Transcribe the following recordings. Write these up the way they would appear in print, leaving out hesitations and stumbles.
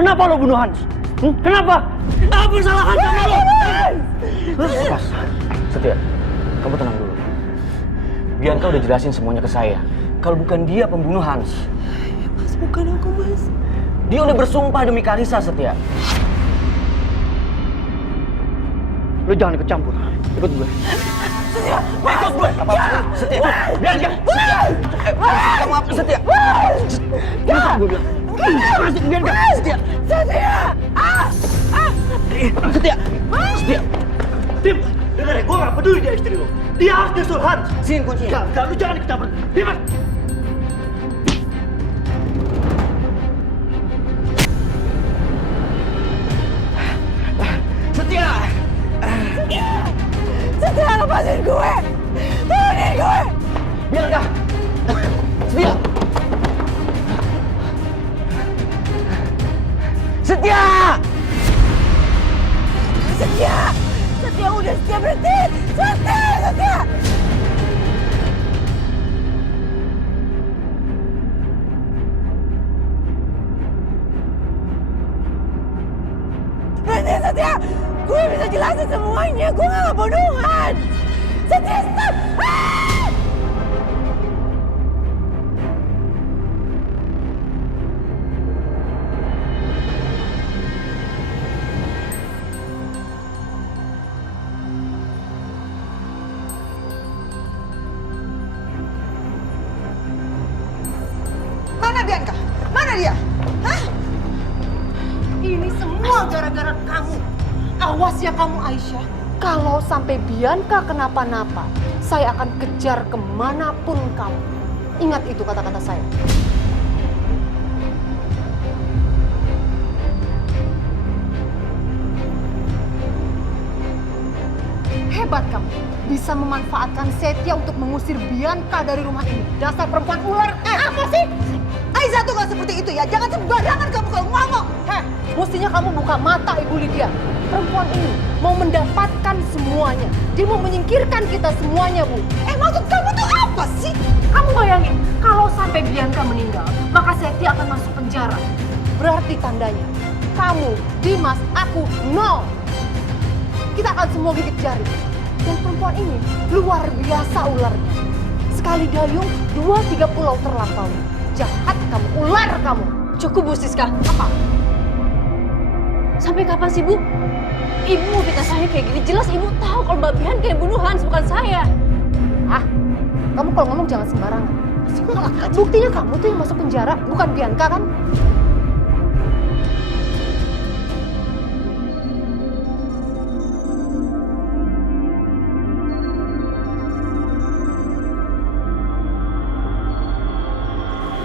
Kenapa lo bunuh Hans? Kenapa? Apa kesalahan sama lo? Mas, Setia, kamu tenang dulu. Bianca udah jelasin semuanya ke saya. Kalau bukan dia pembunuh Hans. Ya Mas, bukan aku Mas. Dia udah bersumpah demi Karissa, Setia. Lo jangan ikut campur. Ikut gue. Setia, Ikut gue. Apa? Setia. Bianca. Kamu apa, Setia? Kenapa gue bilang? Masuk Bianca. Setia. Setia. Setia. Setia. Tim, dengar ya, gue gak peduli dia istri lo. Dia harus nyusul Hans. Sini kuncinya. Gak, lu jangan ikut campur. Dimas. Setia. Setia, lepasin gue. Turunin gue. Bianca. Setia. Setia. Setia. Setia, udah Setia berhenti. Setia. Berhenti Setia. Gue bisa jelasin semuanya. Gue gak pembunuhan. Setia, stop. Mana Bianca? Mana dia? Hah? Ini semua gara-gara kamu. Awas ya kamu Aisyah. Kalau sampai Bianca kenapa-napa, saya akan kejar kemanapun kamu. Ingat itu kata-kata saya. Hebat kamu. Bisa memanfaatkan Setia untuk mengusir Bianca dari rumah ini. Dasar perempuan ular. Apa sih? Aisyah tuh gak seperti itu ya. Jangan sembarangan kamu kalau ngomong. Mestinya kamu buka mata Ibu Lydia. Perempuan ini mau mendapatkan semuanya. Dia mau menyingkirkan kita semuanya, Bu. Maksud kamu tuh apa sih? Kamu bayangin, kalau sampai Bianca meninggal, maka Setia akan masuk penjara. Berarti tandanya, kamu, Dimas, aku, nol. Kita akan semua gigit jari. Dan perempuan ini luar biasa ularnya. Sekali dayung, 2-3 pulau terlampaui. Jahat kamu, ular kamu. Cukup Bu Siska. Apa? Sampai kapan sih Bu? Ibu mau fitnah saya kayak gini. Jelas Ibu tahu kalau Mbak Bianca yang bunuh Hans, bukan saya. Kamu kalau ngomong jangan sembarangan. Buktinya kamu tuh yang masuk penjara, bukan Bianca kan?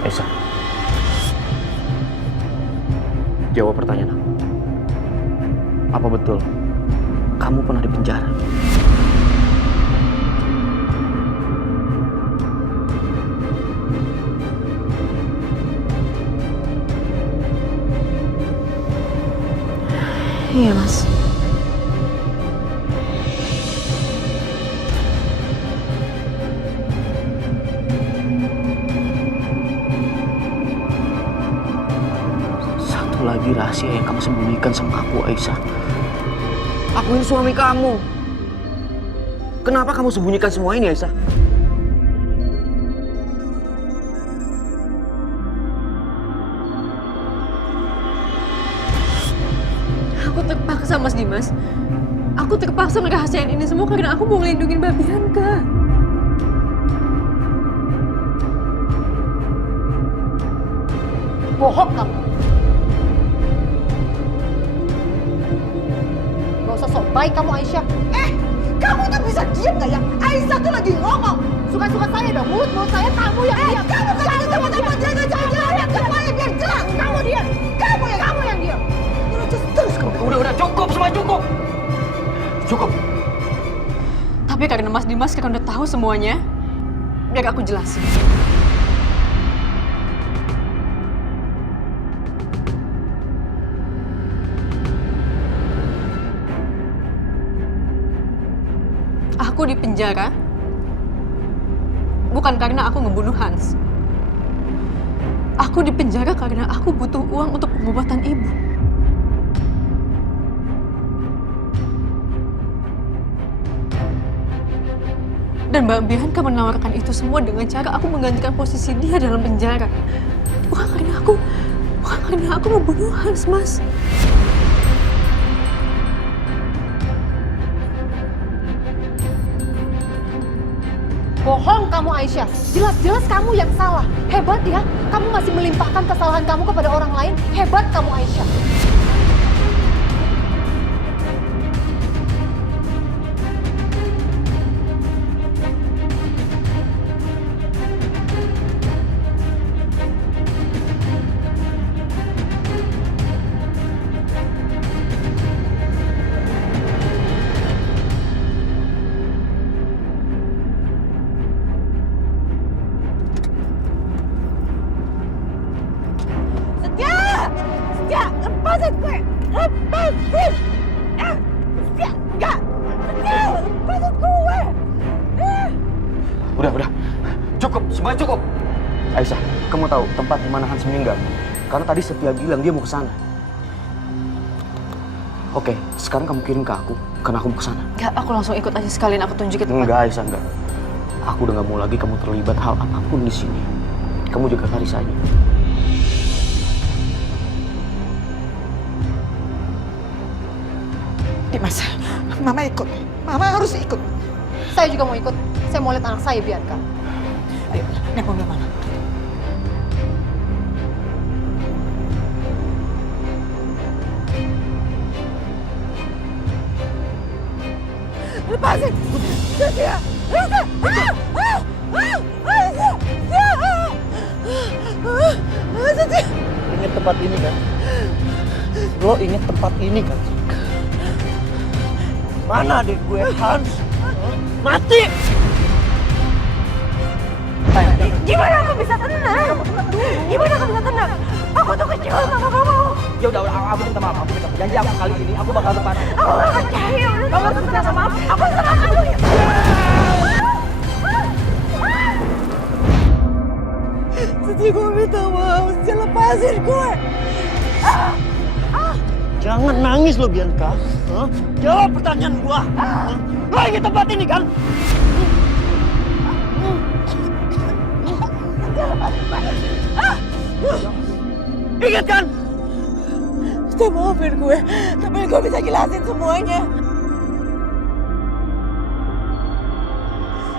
Esa, jawab pertanyaan aku. Apa betul kamu pernah di penjara? Iya Mas. Satu lagi rahasia yang kamu sembunyikan sama aku, Aisyah. Aku ini suami kamu. Kenapa kamu sembunyikan semua ini, Aisyah? Aku terpaksa Mas Dimas. Aku terpaksa ngerahasiain ini semua karena aku mau ngelindungin Mbak Bianca. Bohong kamu. Gak usah sok baik kamu Aisyah. Kamu tuh bisa diam gak ya? Aisyah tuh lagi ngomong. Suka-suka saya dong, mulut saya kamu yang diam. Kamu kan itu sama-sama jangan semuanya biar jelas. Kamu diam. Kamu yang diam. Terus kamu. Udah, cukup, semua cukup. Cukup. Tapi karena Mas Dimas sekarang udah tahu semuanya, biar aku jelasin. Aku di penjara bukan karena aku ngebunuh Hans. Aku di penjara karena aku butuh uang untuk pengobatan ibu. Dan Mbak Bianca menawarkan itu semua dengan cara aku menggantikan posisi dia dalam penjara. Bukan karena aku membunuh Hans, Mas. Bohong kamu, Aisyah. Jelas-jelas kamu yang salah. Hebat ya, kamu masih melimpahkan kesalahan kamu kepada orang lain. Hebat kamu, Aisyah. Setia, lepasin gue! Lepasin! Setia, enggak! Setia, lepasin gue! Udah. Cukup, semuanya cukup. Aisyah, kamu tahu tempat di mana Hans meninggal? Karena tadi Setia bilang dia mau ke sana. Oke, sekarang kamu kirim ke aku, karena aku mau ke sana. Enggak, aku langsung ikut aja sekalian aku tunjukin tempat. Enggak, Aisyah, enggak. Aku udah gak mau lagi kamu terlibat hal apapun di sini. Kamu jaga Karissa aja. Dimas, Mama ikut. Mama harus ikut. Saya juga mau ikut. Saya mau lihat anak saya, Bianca. Ayo, naik mobil Mama. Lepasin! Setia! Setia! Ingat tempat ini kan? Lo ingat tempat ini kan? Mana adik gue Hans? Mati! Gimana aku bisa tenang? Gimana aku bisa tenang? Aku tuh kecewa sama kamu. Ya udah, aku minta maaf. Aku minta maaf. Janji aku kali ini aku bakal tepat. Aku gak percaya. Kamu tuh minta maaf. Aku serang kamu ya. Setia, gue minta maaf. Setia, lepasin gue. Jangan nangis lo, Bianca. Jawab pertanyaan gua. Lo ingat tempat ini kan? Ingat kan? Setia, maafin gue. Tapi gue bisa jelasin semuanya.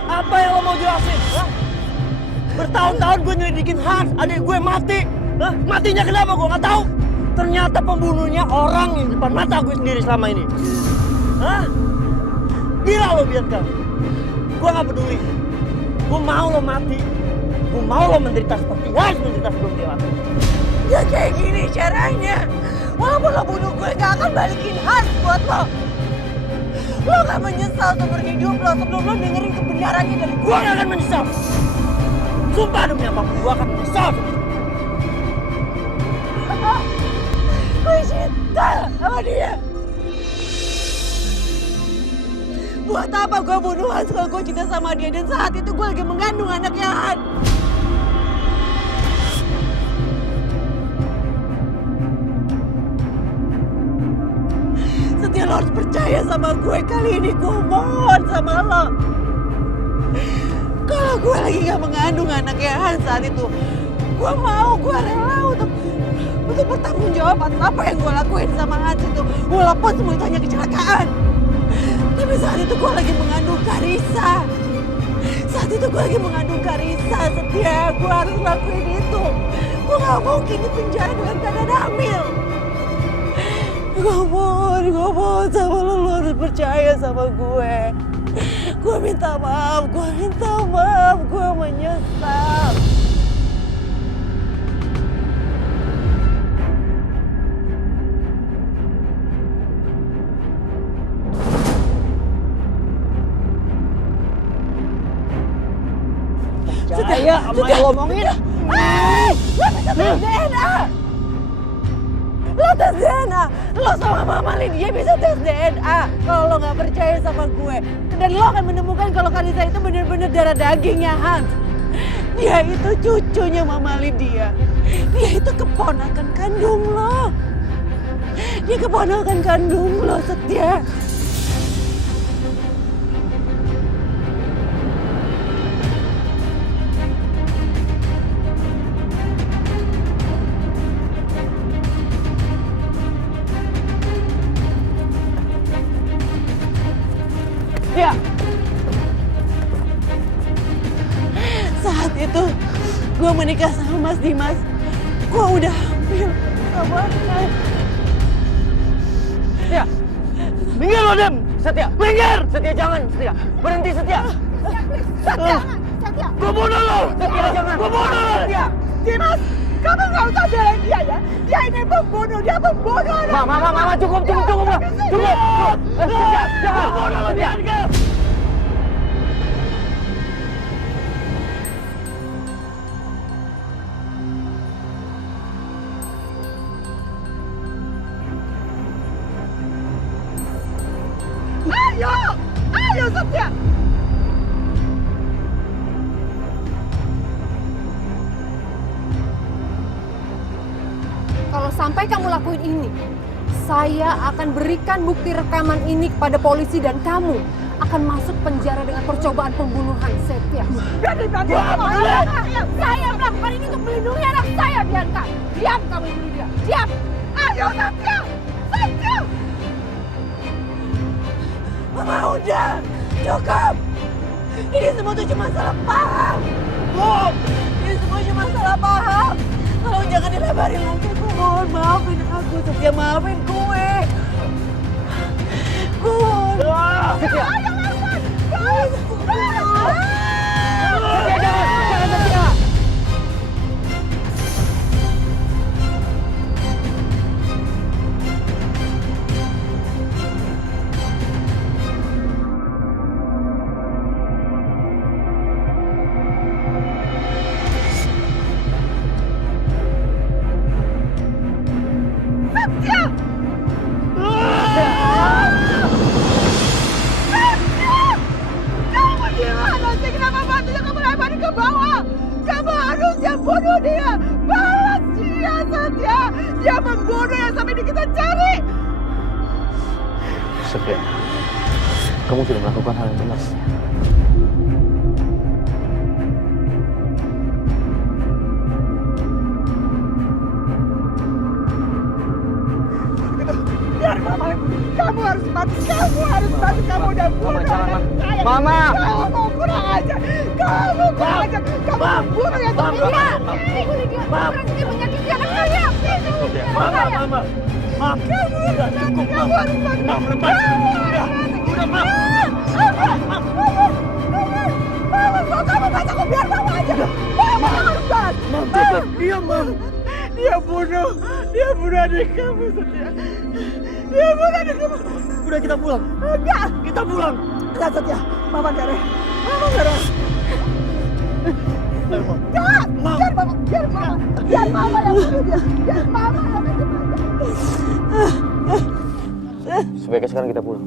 Apa yang lo mau jelasin? Bertahun-tahun gue nyelidikin Hans, adik gue mati. Matinya kenapa gue nggak tahu. Ternyata pembunuhnya orang yang di depan mata gue sendiri selama ini. Gila lo, Bianca. Gue nggak peduli. Gue mau lo mati. Gue mau lo menderita seperti Hans menderita sebelum dia mati. Ya kayak gini caranya. Walaupun lo bunuh gue, gak akan balikin Hans buat lo. Lo gak menyesal seumur hidup lo sebelum lo dengerin kebenarannya dari gue. Gue gak akan menyesal. Sumpah demi apapun, gue akan menyesal. Gue cinta sama dia. Buat apa gue bunuh Hans kalau gue cinta sama dia? Dan saat itu gue lagi mengandung anaknya Hans. Setia, lo harus percaya sama gue. Kali ini gue mohon sama lo. Kalau gue lagi gak mengandung anaknya Hans saat itu, gue rela untuk bertanggung jawab atas apa yang gue lakuin sama Hans itu. Walaupun semua itu hanya kecelakaan. Tapi saat itu gue lagi mengandung Karissa. Setia, gue harus lakuin itu. Gue gak mungkin di penjara dengan keadaan hamil. Gue mohon sama lo harus percaya sama gue. Gue minta maaf, gue menyesal. Percaya sama yang lo omongin. Lo bisa tes DNA. Lo tes DNA. Lo sama Mama Lydia bisa tes DNA. Kalau lo gak percaya sama gue. Dan lo akan menemukan kalau Karissa itu benar-benar darah dagingnya Hans. Dia itu cucunya Mama Lydia. Dia itu keponakan kandung lo. Dia keponakan kandung lo, Setia. gue menikah sama Mas Dimas, gue udah hamil sama Hans. Setia, minggir lo Dem. Setia, minggir. Setia jangan, Setia. Berhenti Setia. Setia, Setia. Gue bunuh lo. Setia jangan. Gue bunuh lo. Setia. Dimas, kamu nggak usah belain dia ya. Dia ini pembunuh, dia pembunuh. Mama, cukup. Cukup. Setia, jangan. Bunuh lo Setia. Ayo Setia. Kalau sampai kamu lakuin ini, saya akan berikan bukti rekaman ini kepada polisi dan kamu akan masuk penjara dengan percobaan pembunuhan, Setia. Berani saya melakukan ini untuk melindungi anak saya, Bianca. Diam kamu dulu dia. Diam. Ayo Setia. Setia. Mama udah. Cukup. Ini semua tuh cuma salah paham. Ini semua cuma salah paham. Tolong jangan dilebarin lagi. Gue mohon maafin aku. Setia maafin gue. Setia. Ayo lawan. Setia jangan Setia. Kamu gimana sih? Kenapa bantunya kamu lebarin ke bawah? Kamu harusnya bunuh dia. Balas dia, Setia. Dia membunuh yang sampai ini kita cari. Setia, kamu sudah melakukan hal yang benar. Biar mama, kamu harus mati. Kamu harus mati. Kamu udah bunuh anak saya. Mama. Kamu kurang ajar. Kamu kurang ajar. Kamu bunuh yang sampai ini. Berhenti menyakiti anak saya. Mama. Mam, udah cukup, Mam. Mam, lepas. Udah, Mam. Kamu pas aku biar mama aja. Mama harus bahas. Mam, cepat. Diam, Mam. Dia bunuh adik kamu, Setia. Dia bunuh adik kamu. Udah, kita pulang. Enggak. Kita pulang. Enggak, Setia. Mama enggak rela. Mama enggak rela. Ayo, Mam. Enggak. Mam. Biar mama yang bunuh dia. Biar mama yang bunuh dia. Sebaiknya sekarang kita pulang.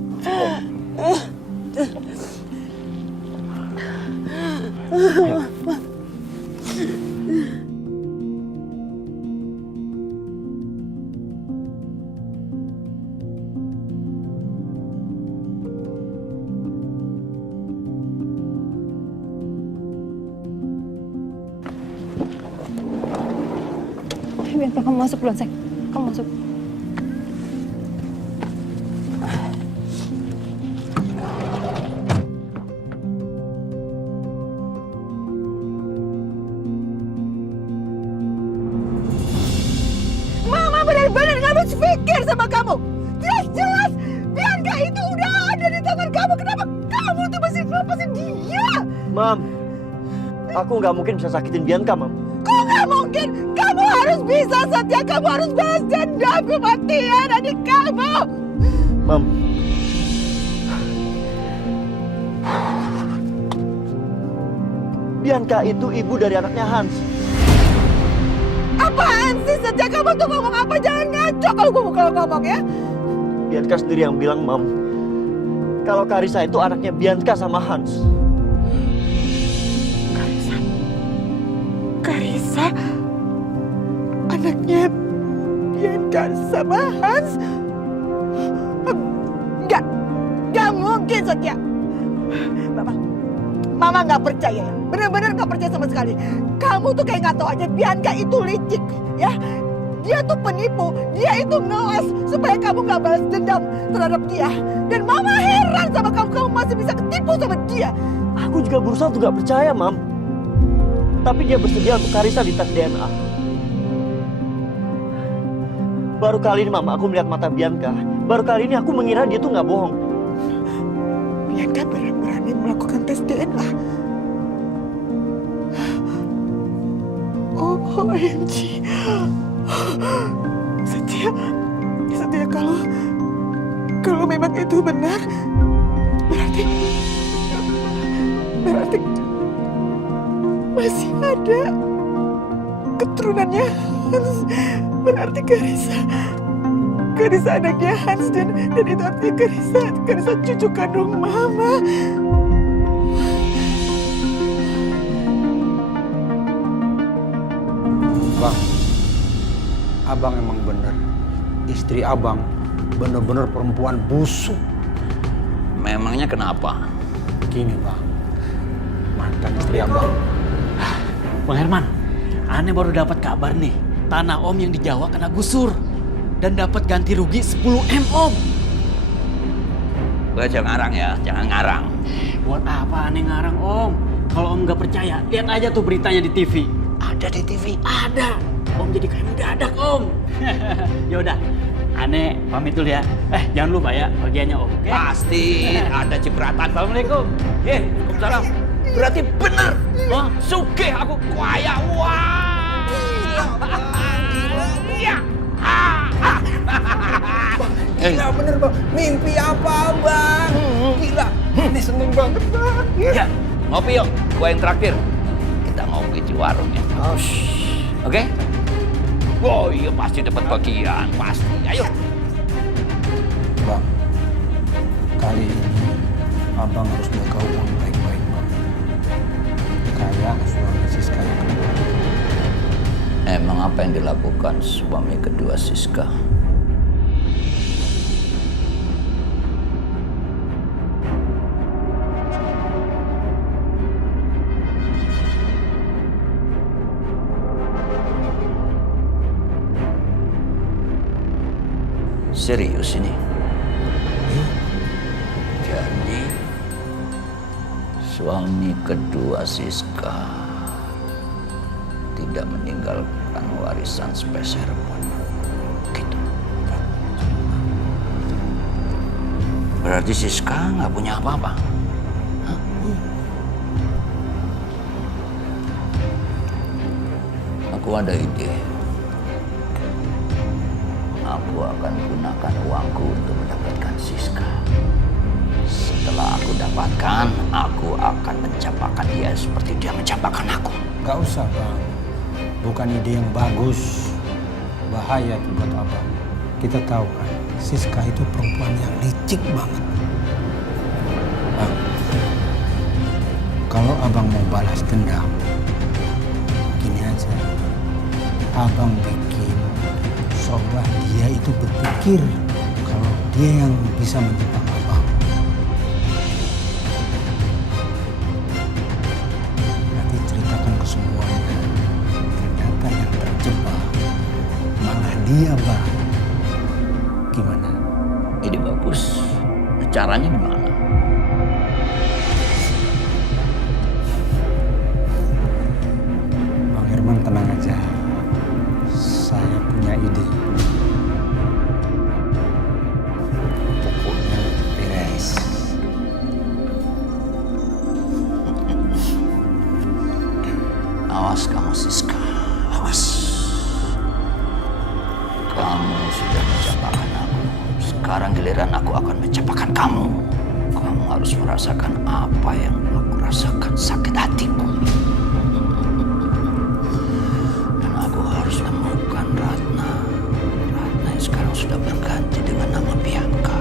Bianca, kamu masuk duluan, sayang. Kamu masuk. Mama benar-benar nggak habis pikir sama kamu. Jelas-jelas Bianca itu udah ada di tangan kamu. Kenapa kamu tuh masih lepasin dia? Mam, aku nggak mungkin bisa sakitin Bianca, Mam. Kok nggak mungkin? Kamu harus bisa, Setia. Kamu harus balas dendam kematian adik kamu. Mam. Bianca itu ibu dari anaknya Hans. Apaan sih, Setia? Kamu tuh ngomong apa? Jangan ngaco kalau ngomong ya. Bianca sendiri yang bilang, Mam, kalau Karissa itu anaknya Bianca sama Hans. Karissa? Anaknya Bianca sama Hans? Nggak mungkin, Setia. Mama nggak percaya ya. Bener-bener nggak percaya sama sekali. Kamu tuh kayak nggak tahu aja Bianca itu licik, ya. Dia tuh penipu, dia itu ngeles supaya kamu nggak balas dendam terhadap dia. Dan Mama heran sama kamu masih bisa ketipu sama dia. Aku juga berusaha untuk gak percaya, Mam. Tapi dia bersedia untuk Karissa di tes DNA. Baru kali ini Mama aku melihat mata Bianca. Baru kali ini aku mengira dia tuh nggak bohong. Bianca berani melakukan tes DNA. Oh, OMG. Setia kalau memang itu benar, berarti masih ada keturunannya Hans. Berarti Karissa anaknya Hans dan itu artinya Karissa cucu kandung Mama. Bang, abang emang bener. Istri abang bener-bener perempuan busuk. Memangnya kenapa? Gini bang, mantan istri abang. Bang Herman, aneh baru dapat kabar nih. Tanah Om yang di Jawa kena gusur. Dan dapat ganti rugi 10 M Om. Gue jangan ngarang ya, jangan ngarang. Buat apa aneh ngarang Om? Kalau Om nggak percaya, lihat aja tuh beritanya di TV. Ada di TV. Ada. Om jadi kayak mendadak Om. Yaudah, aneh pamit dulu ya. Jangan lupa ya bagiannya Om. Okay? Pasti ada cipratan. Assalamualaikum. Waalaikumsalam. Berarti bener. Oh, sugih aku kaya. Wah. Iya. Gila bener bang, mimpi apa bang? Gila, ini seneng banget bang. Ya, ngopi yuk. Gue yang traktir. Kita ngopi di warung ya. Oke? Oh iya pasti dapat bagian, pasti. Ayo. Bang, kali ini abang harus jaga uang baik-baik bang. Kayak suami Siska yang kedua. Emang apa yang dilakukan suami kedua Siska? Serius ini? Jadi suami kedua Siska tidak meninggalkan warisan sepeser pun. Gitu. Berarti Siska nggak punya apa-apa. Hah? Aku ada ide. Aku akan gunakan uangku untuk mendapatkan Siska. Setelah aku dapatkan, aku akan mencapakan dia seperti dia mencapakan aku. Gak usah bang, bukan ide yang bagus. Bahaya tuh buat abang. Kita tahu kan, Siska itu perempuan yang licik banget. Bang, kalau abang mau balas dendam, gini aja. Abang bikin seolah dia itu berpikir kalau dia yang bisa menjebak abang. Nanti ceritakan ke semuanya. Ternyata yang terjebak malah dia bang. Gimana? Ide bagus. Caranya gimana? Bang Herman tenang aja. Saya punya ide. Pokoknya beres. Awas kamu Siska, awas. Kamu sudah mencapakan aku. Sekarang giliran aku akan mencapakan kamu. Kamu harus merasakan apa yang aku rasakan, sakit hatiku. Dan aku harus menemukan Ratna. Ratna yang sekarang sudah berganti dengan nama Bianca.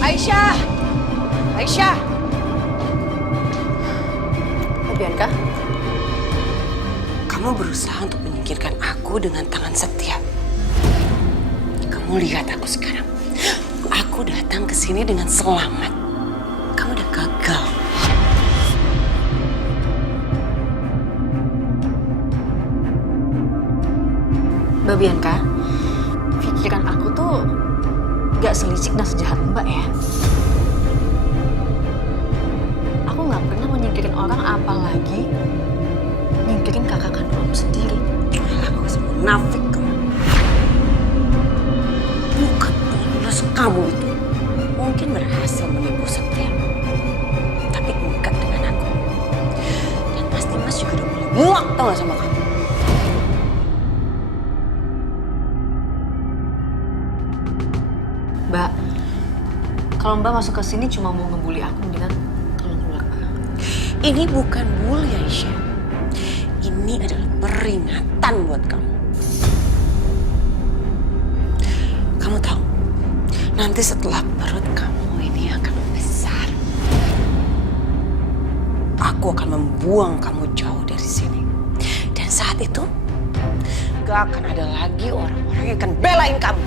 Aisyah! Aisyah! Bianca, kamu berusaha untuk menyingkirkan aku dengan tangan setia. Kamu lihat aku sekarang. Aku datang ke sini dengan selamat. Kamu udah gagal. Mbak Bianca, pikiran aku tuh gak selicik dan sejahat Mbak ya. Aku gak pernah menyingkirin orang, apalagi nyingkirin kakak kandung aku sendiri. Aku bisa munafik kamu. Bukan polos kamu itu. Mungkin berhasil menipu Setia. Tapi enggak dengan aku. Dan pasti Mas juga udah mulai muak tau gak sama kamu. Mbak, kalau Mbak masuk ke sini cuma mau ngebully aku, mendingan tolong keluar. Ini bukan bully, Aisyah. Ini adalah peringatan buat kamu. Kamu tahu, nanti setelah perut kamu ini akan besar, aku akan membuang kamu jauh dari sini. Dan saat itu, gak akan ada lagi orang-orang yang akan belain kamu.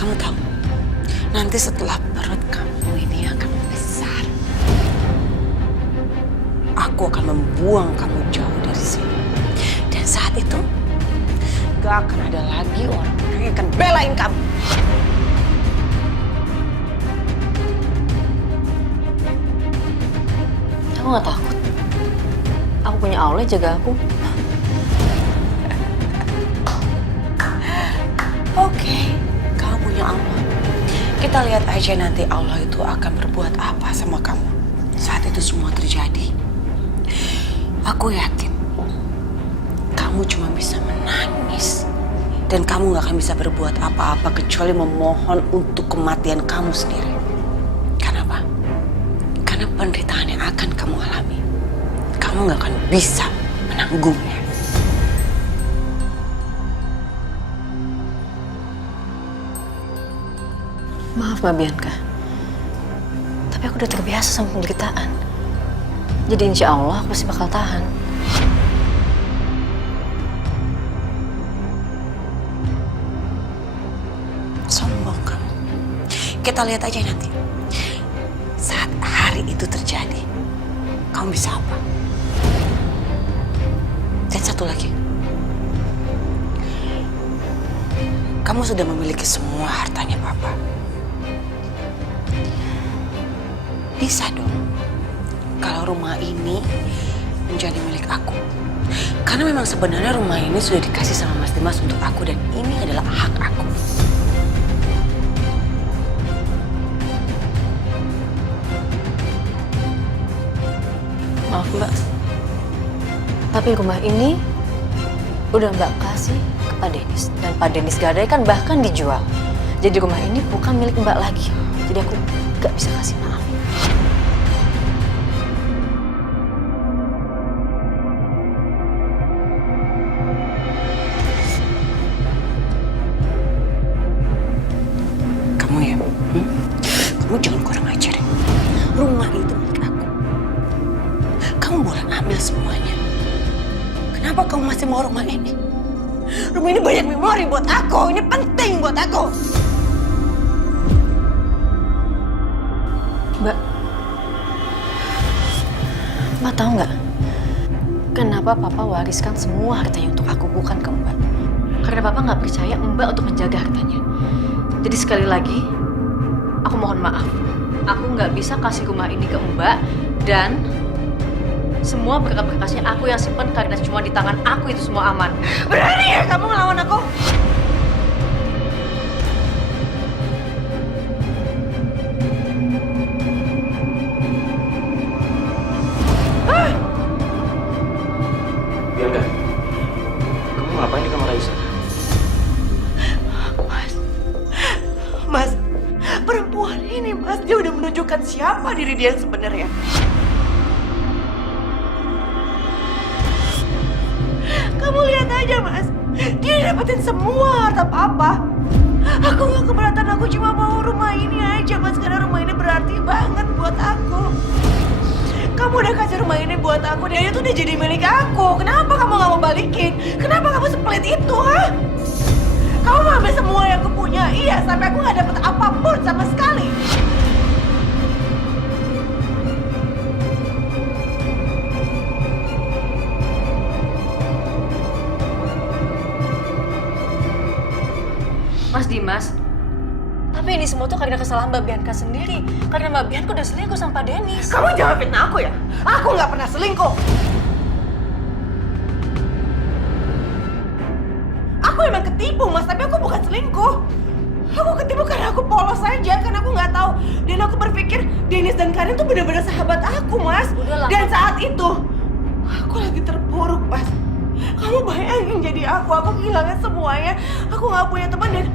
Kamu tahu, nanti setelah perut kamu ini akan besar, aku akan membuang kamu jauh dari sini. Dan saat itu, gak akan ada lagi orang-orang yang akan belain kamu. Aku gak takut. Aku punya Allah yang jaga aku. Oke, kamu punya Allah. Kita lihat aja nanti Allah itu akan berbuat apa sama kamu saat itu semua terjadi. Aku yakin kamu cuma bisa menangis. Dan kamu gak akan bisa berbuat apa-apa kecuali memohon untuk kematian kamu sendiri. Kenapa? Karena penderitaan yang akan kamu alami, kamu gak akan bisa menanggungnya. Maaf Mbak Bianca, tapi aku udah terbiasa sama penderitaan. Jadi insya Allah aku pasti bakal tahan. Sombong kamu. Kita lihat aja nanti. Saat hari itu terjadi, kamu bisa apa? Dan satu lagi. Kamu sudah memiliki semua hartanya Papa. Bisa dong kalau rumah ini menjadi milik aku. Karena memang sebenarnya rumah ini sudah dikasih sama Mas Dimas untuk aku dan ini adalah hak aku. Maaf Mbak, tapi rumah ini udah Mbak kasih ke Pak Denis. Dan Pak Denis gadaikan bahkan dijual. Jadi rumah ini bukan milik Mbak lagi. Jadi aku gak bisa kasih maaf. Kamu jangan kurang ajar. Rumah itu milik aku. Kamu boleh ambil semuanya. Kenapa kamu masih mau rumah ini? Rumah ini banyak memori buat aku. Ini penting buat aku. Mbak tahu nggak? Kenapa Papa wariskan semua hartanya untuk aku, bukan ke Mbak? Karena Papa nggak percaya Mbak untuk menjaga hartanya. Jadi sekali lagi, aku mohon maaf. Aku nggak bisa kasih rumah ini ke Mbak dan semua berkas-berkasnya aku yang simpan karena cuma di tangan aku itu semua aman. Berani ya kamu ngelawan aku? Bianca, kamu ngapain di kamar Aisyah? Mas, perempuan ini Mas, dia udah menunjukkan siapa diri dia sebenarnya. Kamu lihat aja Mas, dia dapetin semua harta Papa. Aku gak keberatan, aku cuma mau rumah ini aja Mas, karena rumah ini berarti banget buat aku. Kamu udah kasih rumah ini buat aku, dia itu udah jadi milik aku. Kenapa kamu gak mau balikin? Kenapa kamu sepelit itu, ha? Kamu mau ambil semua yang aku punya, iya, sampai aku gak dapet apapun sama sekali. ini semua tuh karena kesalahan Mbak Bianca sendiri. Karena Mbak Bianca udah selingkuh sama Pak Dennis. Kamu jangan fitnah aku ya. Aku nggak pernah selingkuh. Aku emang ketipu Mas, tapi aku bukan selingkuh. Aku ketipu karena aku polos aja, karena aku nggak tahu. Dan aku berpikir Dennis dan Karin tuh benar-benar sahabat aku, Mas. Udahlah. Dan saat itu aku lagi terpuruk, Mas. Kamu bayangin jadi aku kehilangan semuanya. Aku nggak punya teman dan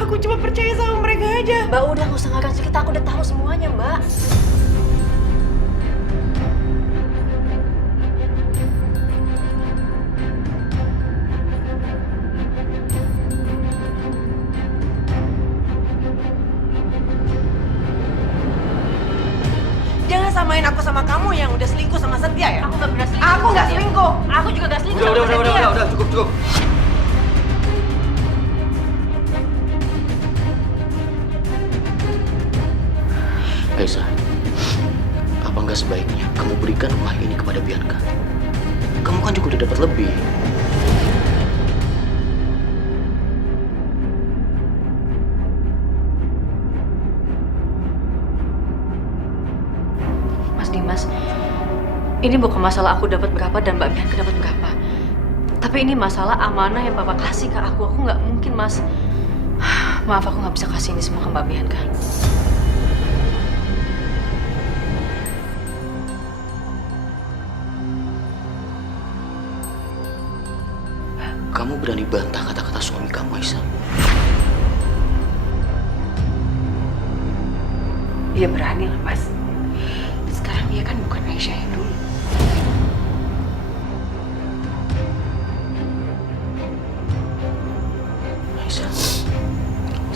aku cuma percaya sama mereka aja. Mbak udah nggak usah ngarang cerita, aku udah tahu semuanya Mbak. Jangan samain aku sama kamu yang udah selingkuh sama Setia ya. Aku nggak pernah selingkuh. Aku nggak selingkuh. Aku juga nggak selingkuh sama Setia. Udah, cukup. Aisyah, apa nggak sebaiknya kamu berikan rumah ini kepada Bianca? Kamu kan juga udah dapat lebih. Mas Dimas, ini bukan masalah aku dapat berapa dan Mbak Bianca dapat berapa. Tapi ini masalah amanah yang Papa kasih ke aku. Aku nggak mungkin, Mas. Maaf, aku nggak bisa kasih ini semua ke Mbak Bianca. Kamu berani bantah kata-kata suami kamu, Aisyah? Dia berani lah, Mas. Sekarang dia kan bukan Aisyah yang dulu. Aisyah,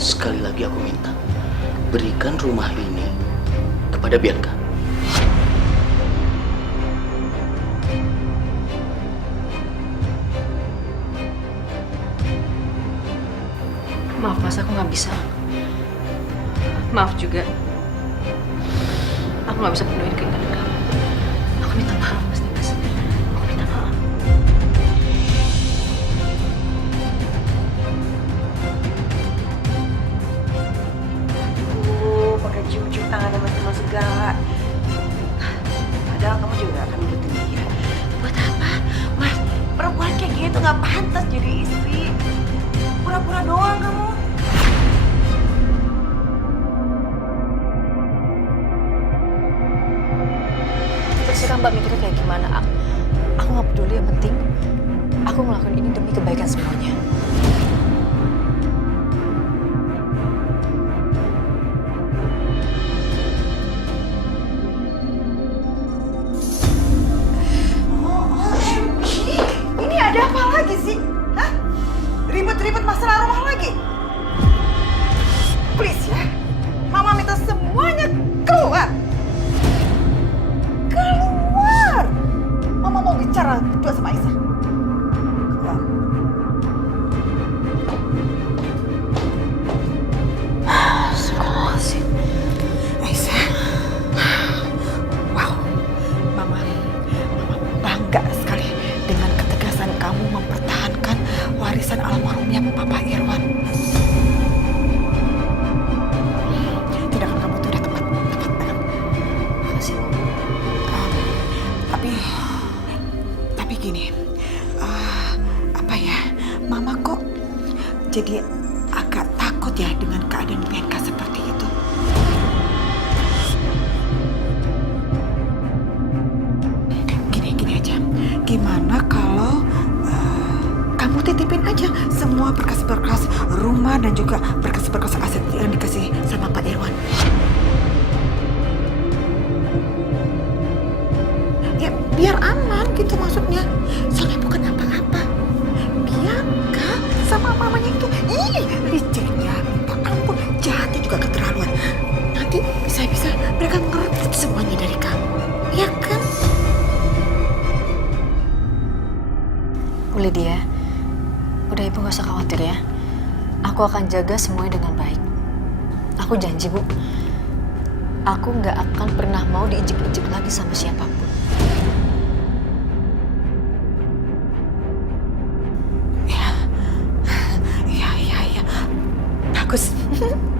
sekali lagi aku minta, berikan rumah ini kepada Bianca. Maaf, Mas, aku nggak bisa. Maaf juga. Aku nggak bisa penuhin keinginan kamu. Aku minta maaf, Mas Dimas. Aku minta maaf. Pakai cium-cium tangan sama teman segala. Padahal kamu juga gak akan nurutin dia. Buat apa? Mas, perempuan kayak gitu gak pantas jadi istri. Pura-pura doang kamu. Terserah Mbak mikirnya kayak gimana. Aku nggak peduli, yang penting aku ngelakuin ini demi kebaikan semuanya. Ini ada apa lagi sih? Hah? Ribet-ribet masalah rumah lagi? Please ya, Mama minta semuanya keluar. Keluar! Mama mau bicara berdua sama Aisyah. Keluar. Astagfirullahaladzim. Aisyah. Wow. Mama bangga sekali dengan ketegasan kamu mempertahankan warisan almarhumnya Papa Irwan. Tindakan kamu itu udah tepat banget. Makasih, Bu. Tapi gini, apa ya, Mama kok jadi agak takut ya dengan keadaan Bianca seperti itu. Gini aja, gimana kalau kamu titipin aja semua berkas-berkas rumah dan juga berkas-berkas aset yang dikasih sama Pak Irwan. Ya, biar aman gitu maksudnya. Soalnya bukan apa-apa. Bianca sama mamanya itu, liciknya minta ampun, jahatnya juga keterlaluan. Nanti bisa-bisa mereka ngerebut semuanya dari kamu. Ya kan? Bu Lydia, udah Ibu gak usah khawatir ya. Aku akan jaga semuanya dengan baik. Aku janji, Bu. Aku nggak akan pernah mau diinjek-injek lagi sama siapapun. Ya. Bagus.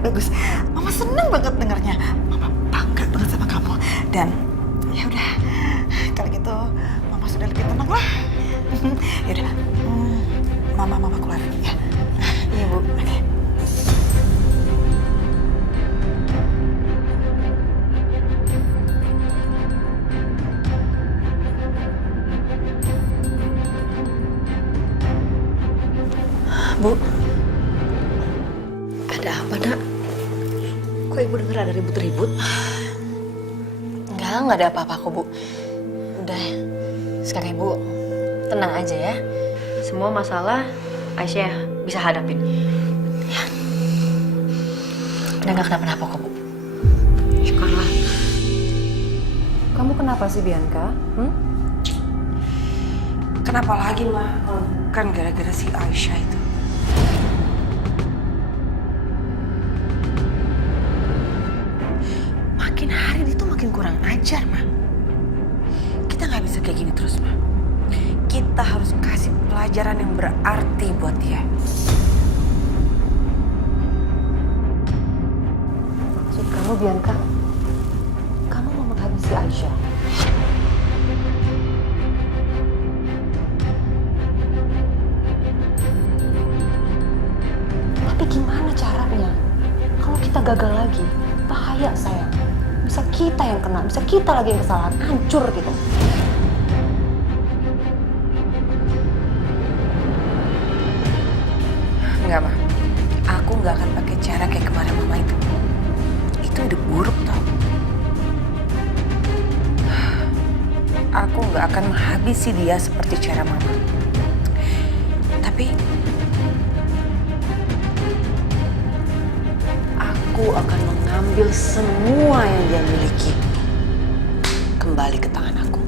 bagus. Mama seneng banget dengarnya. Mama bangga banget sama kamu. Dan ya udah, kalau gitu Mama sudah lebih tenang lah. Ya udah, Mama keluar ya. Iya Bu. Oke. Bu, ada apa, Nak? Kok Ibu dengar ada ribut-ribut? Enggak ada apa-apa kok, Bu. Udah, sekarang Ibu tenang aja ya. Semua masalah Aisyah bisa hadapin. Ya. Udah nggak kenapa-napa kok, Bu. Syukurlah. Kamu kenapa sih, Bianca? Kenapa lagi, Ma? Kan gara-gara si Aisyah itu. Makin hari dia tuh makin kurang ajar, Ma. Kita nggak bisa kayak gini terus, Ma. Kita harus kasih pelajaran yang berarti buat dia. Maksud kamu, Bianca? Kamu mau menghabisi Aisyah? Tapi gimana caranya? Kalau kita gagal lagi, bahaya sayang. Bisa kita yang kena, bisa kita lagi yang kesalahan, hancur gitu. Enggak, Ma. Aku nggak akan pakai cara kayak kemarin Mama itu. Itu udah buruk tau. Aku nggak akan menghabisi dia seperti cara Mama. Tapi aku akan mengambil semua yang dia miliki kembali ke tangan aku.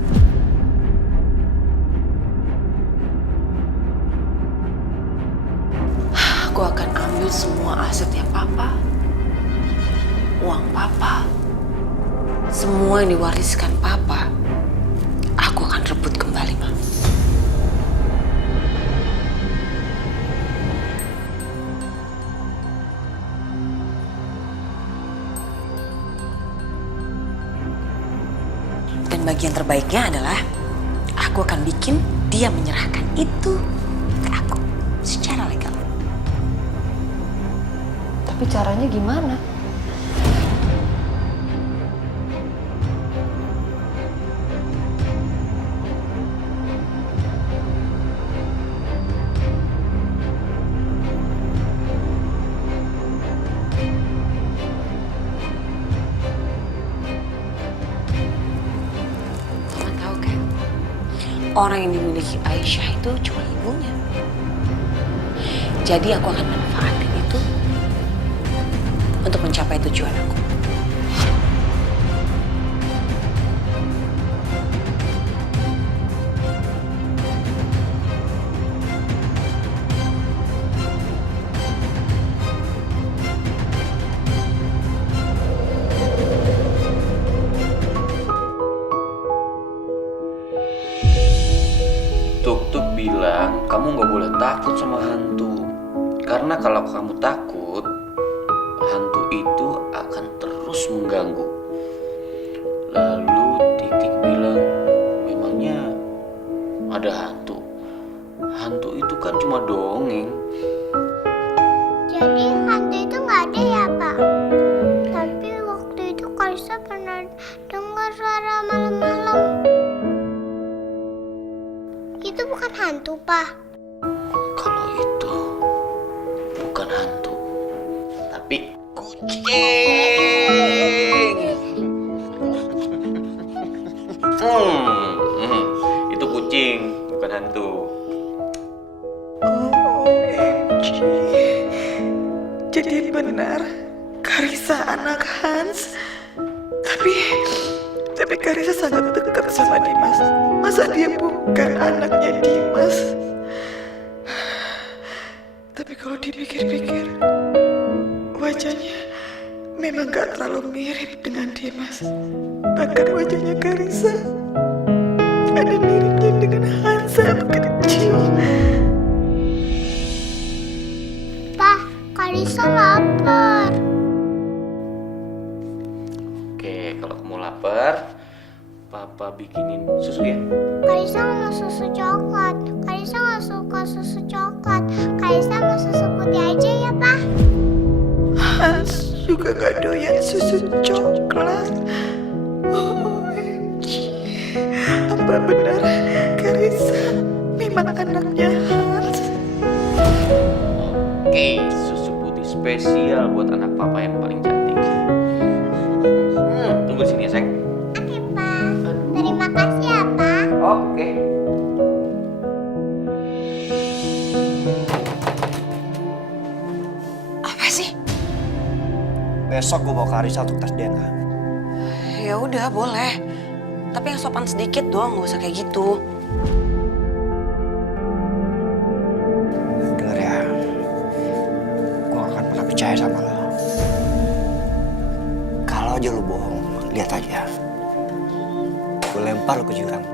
Aku akan ambil semua asetnya Papa, uang Papa, semua yang diwariskan Papa. Aku akan rebut kembali, Ma. Dan bagian terbaiknya adalah aku akan bikin dia menyerahkan itu ke aku secara legal. Tapi caranya gimana? Mama tahu kan, orang yang dimiliki Aisyah itu cuma ibunya. Jadi aku akan manfaatin itu untuk mencapai tujuan aku. Tuk bilang kamu nggak boleh takut sama hantu. Karena kalau kamu takut, hantu itu akan terus mengganggu. Lalu Titik bilang, memangnya ada hantu? Hantu itu kan cuma dongeng. Jadi hantu itu nggak ada ya, Pak? Tapi waktu itu Kalisa pernah dengar suara malam-malam. Itu bukan hantu, Pak. Kalau itu bukan hantu, tapi kucing. Itu kucing, bukan hantu. OMG. Jadi benar, Karissa anak Hans. Tapi Karissa sangat dekat sama Dimas. Masa dia bukan anaknya Dimas? Tapi kalau dipikir-pikir, wajahnya memang gak terlalu mirip dengan Dimas. Bahkan wajahnya Karissa ada miripnya dengan Hansa kecil. Pak, Kalisa lapar. Papa bikinin susu ya? Kalisa mau susu coklat. Kalisa nggak suka susu coklat. Kalisa mau susu putih aja ya, Pak. Hans juga gak doyan susu coklat. OMG. Apa benar Karissa memang anaknya Hans? Oke, susu putih spesial buat anak papa yang paling cantik. Tunggu di sini ya, sayang. Oke, Pak. Terima kasih ya, Pak. Oke. Apa sih? Besok gue bawa Karissa untuk tes DNA. Ya udah, boleh. Tapi yang sopan sedikit doang, gak usah kayak gitu. Dengar ya, gue gak akan pernah percaya sama lo. Kalau aja lo bohong, lihat aja. Gue lempar lo ke jurang.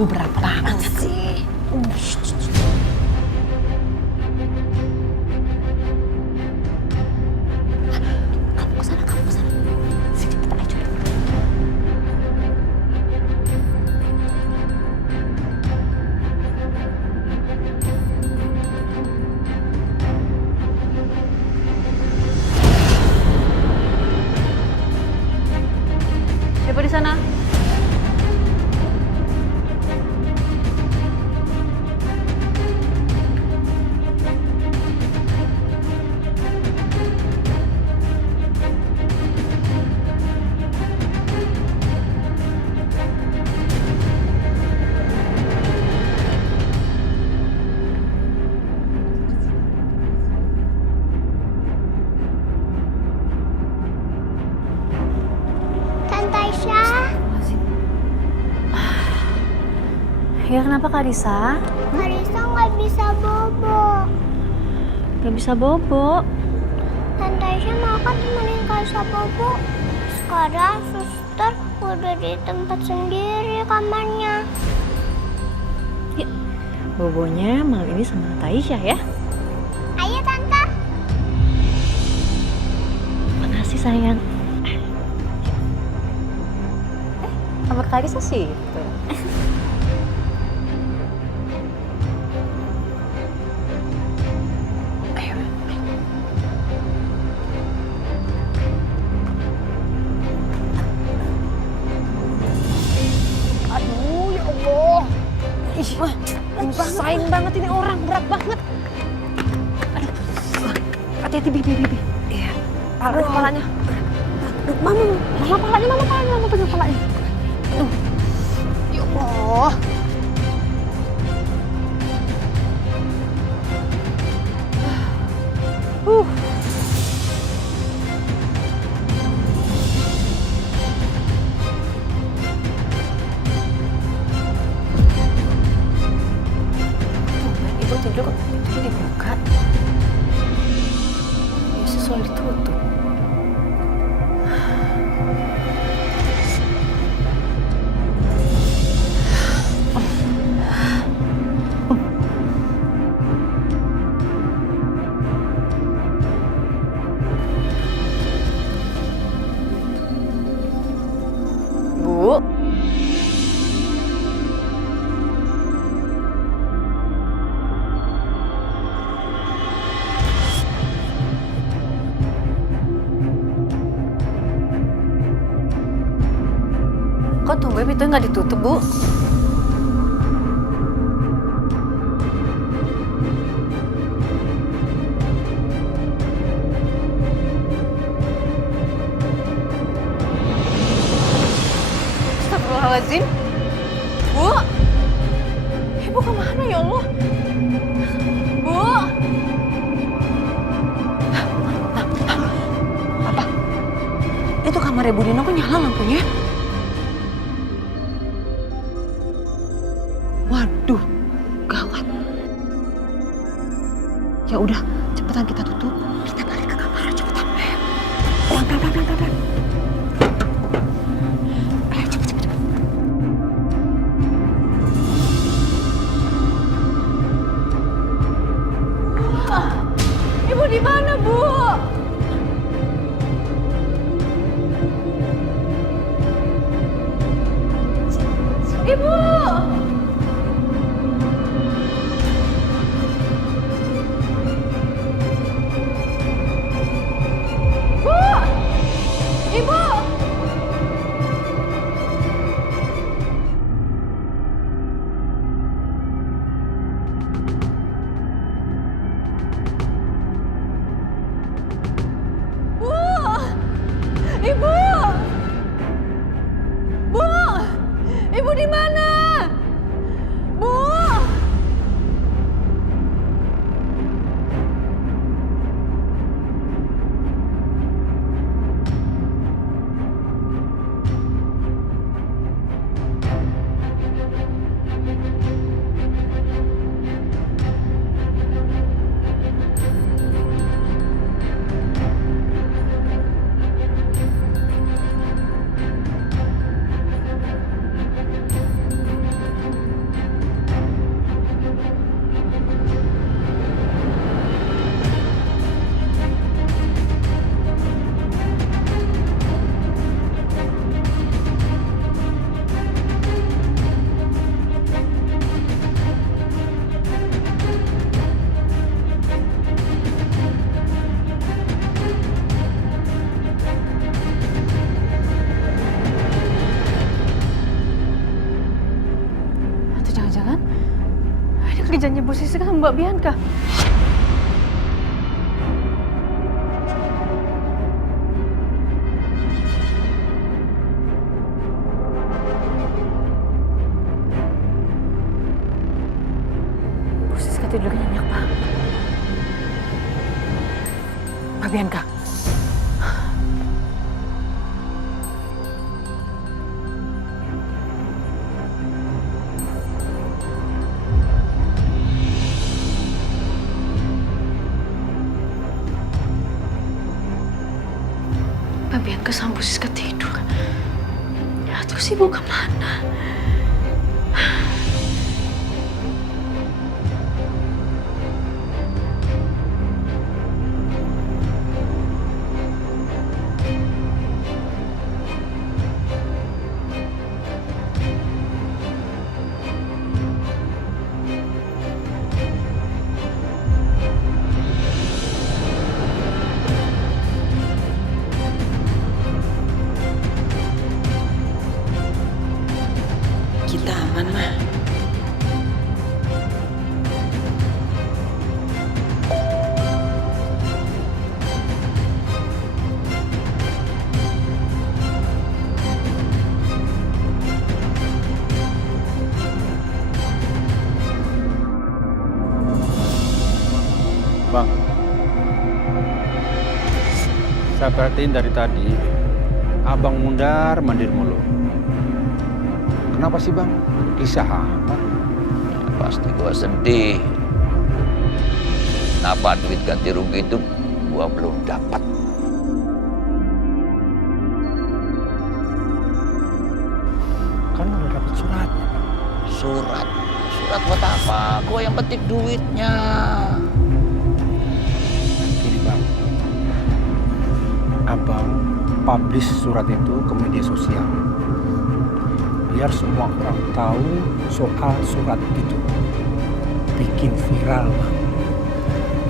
Berat banget sih. Kamu kesana, kamu kesana. Sini, kita aja. Siapa di sana? Tante Aisyah. Ya kenapa Karissa? Karissa nggak bisa bobo. Gak bisa bobo. Tante Aisyah mau kan temenin Karissa bobo. Sekarang suster udah di tempat sendiri kamarnya. Ya, bobonya malam ini sama Tante Aisyah ya. Ayo Tante. Makasih sayang. Sama Clarissa sih. Gitu. Aduh, ya Allah. Ih, nyusahin banget ini orang, berat banget. Aduh, hati-hati Bibi. Iya. Palanya. Mama pegang palanya. Aduh. Ya Allah. Ibu tidur kok pintunya dibuka. Biasa selalu ditutup. Bu. Kok tumben pintunya nggak ditutup, Bu? Astagfirullahaladzim. Bu! Ibu kemana ya Allah? Bu! Apa? Itu kamarnya Bu Dino kok nyala lampunya? Waduh, gawat. Ya udah, cepetan kita tutup. Kita balik ke kamar, cepetan. Pelan. Ayo, cepet. Ibu di mana, Bu? Ibu! Bu! Ibu! Bu! Ibu! Bu! Ibu di mana? Bu! Atau jangan-jangan ini kerjanya Bu Siska sama Mbak Bianca. Bu Siska tidurnya nyenyak banget. Mbak Bianca. Mbak Bianca sama Bu Siska tidur. Terus Ibu kemana? Gua perhatiin dari tadi, abang mundar mandir mulu. Kenapa sih bang? Kisah apa? Ya, pasti gua sedih. Kenapa duit ganti rugi itu gua belum dapat? Kan udah dapat suratnya. Surat? Surat buat apa? Gua yang petik duitnya. Gini bang, abang publish surat itu ke media sosial. Biar semua orang tahu soal surat itu. Bikin viral bang.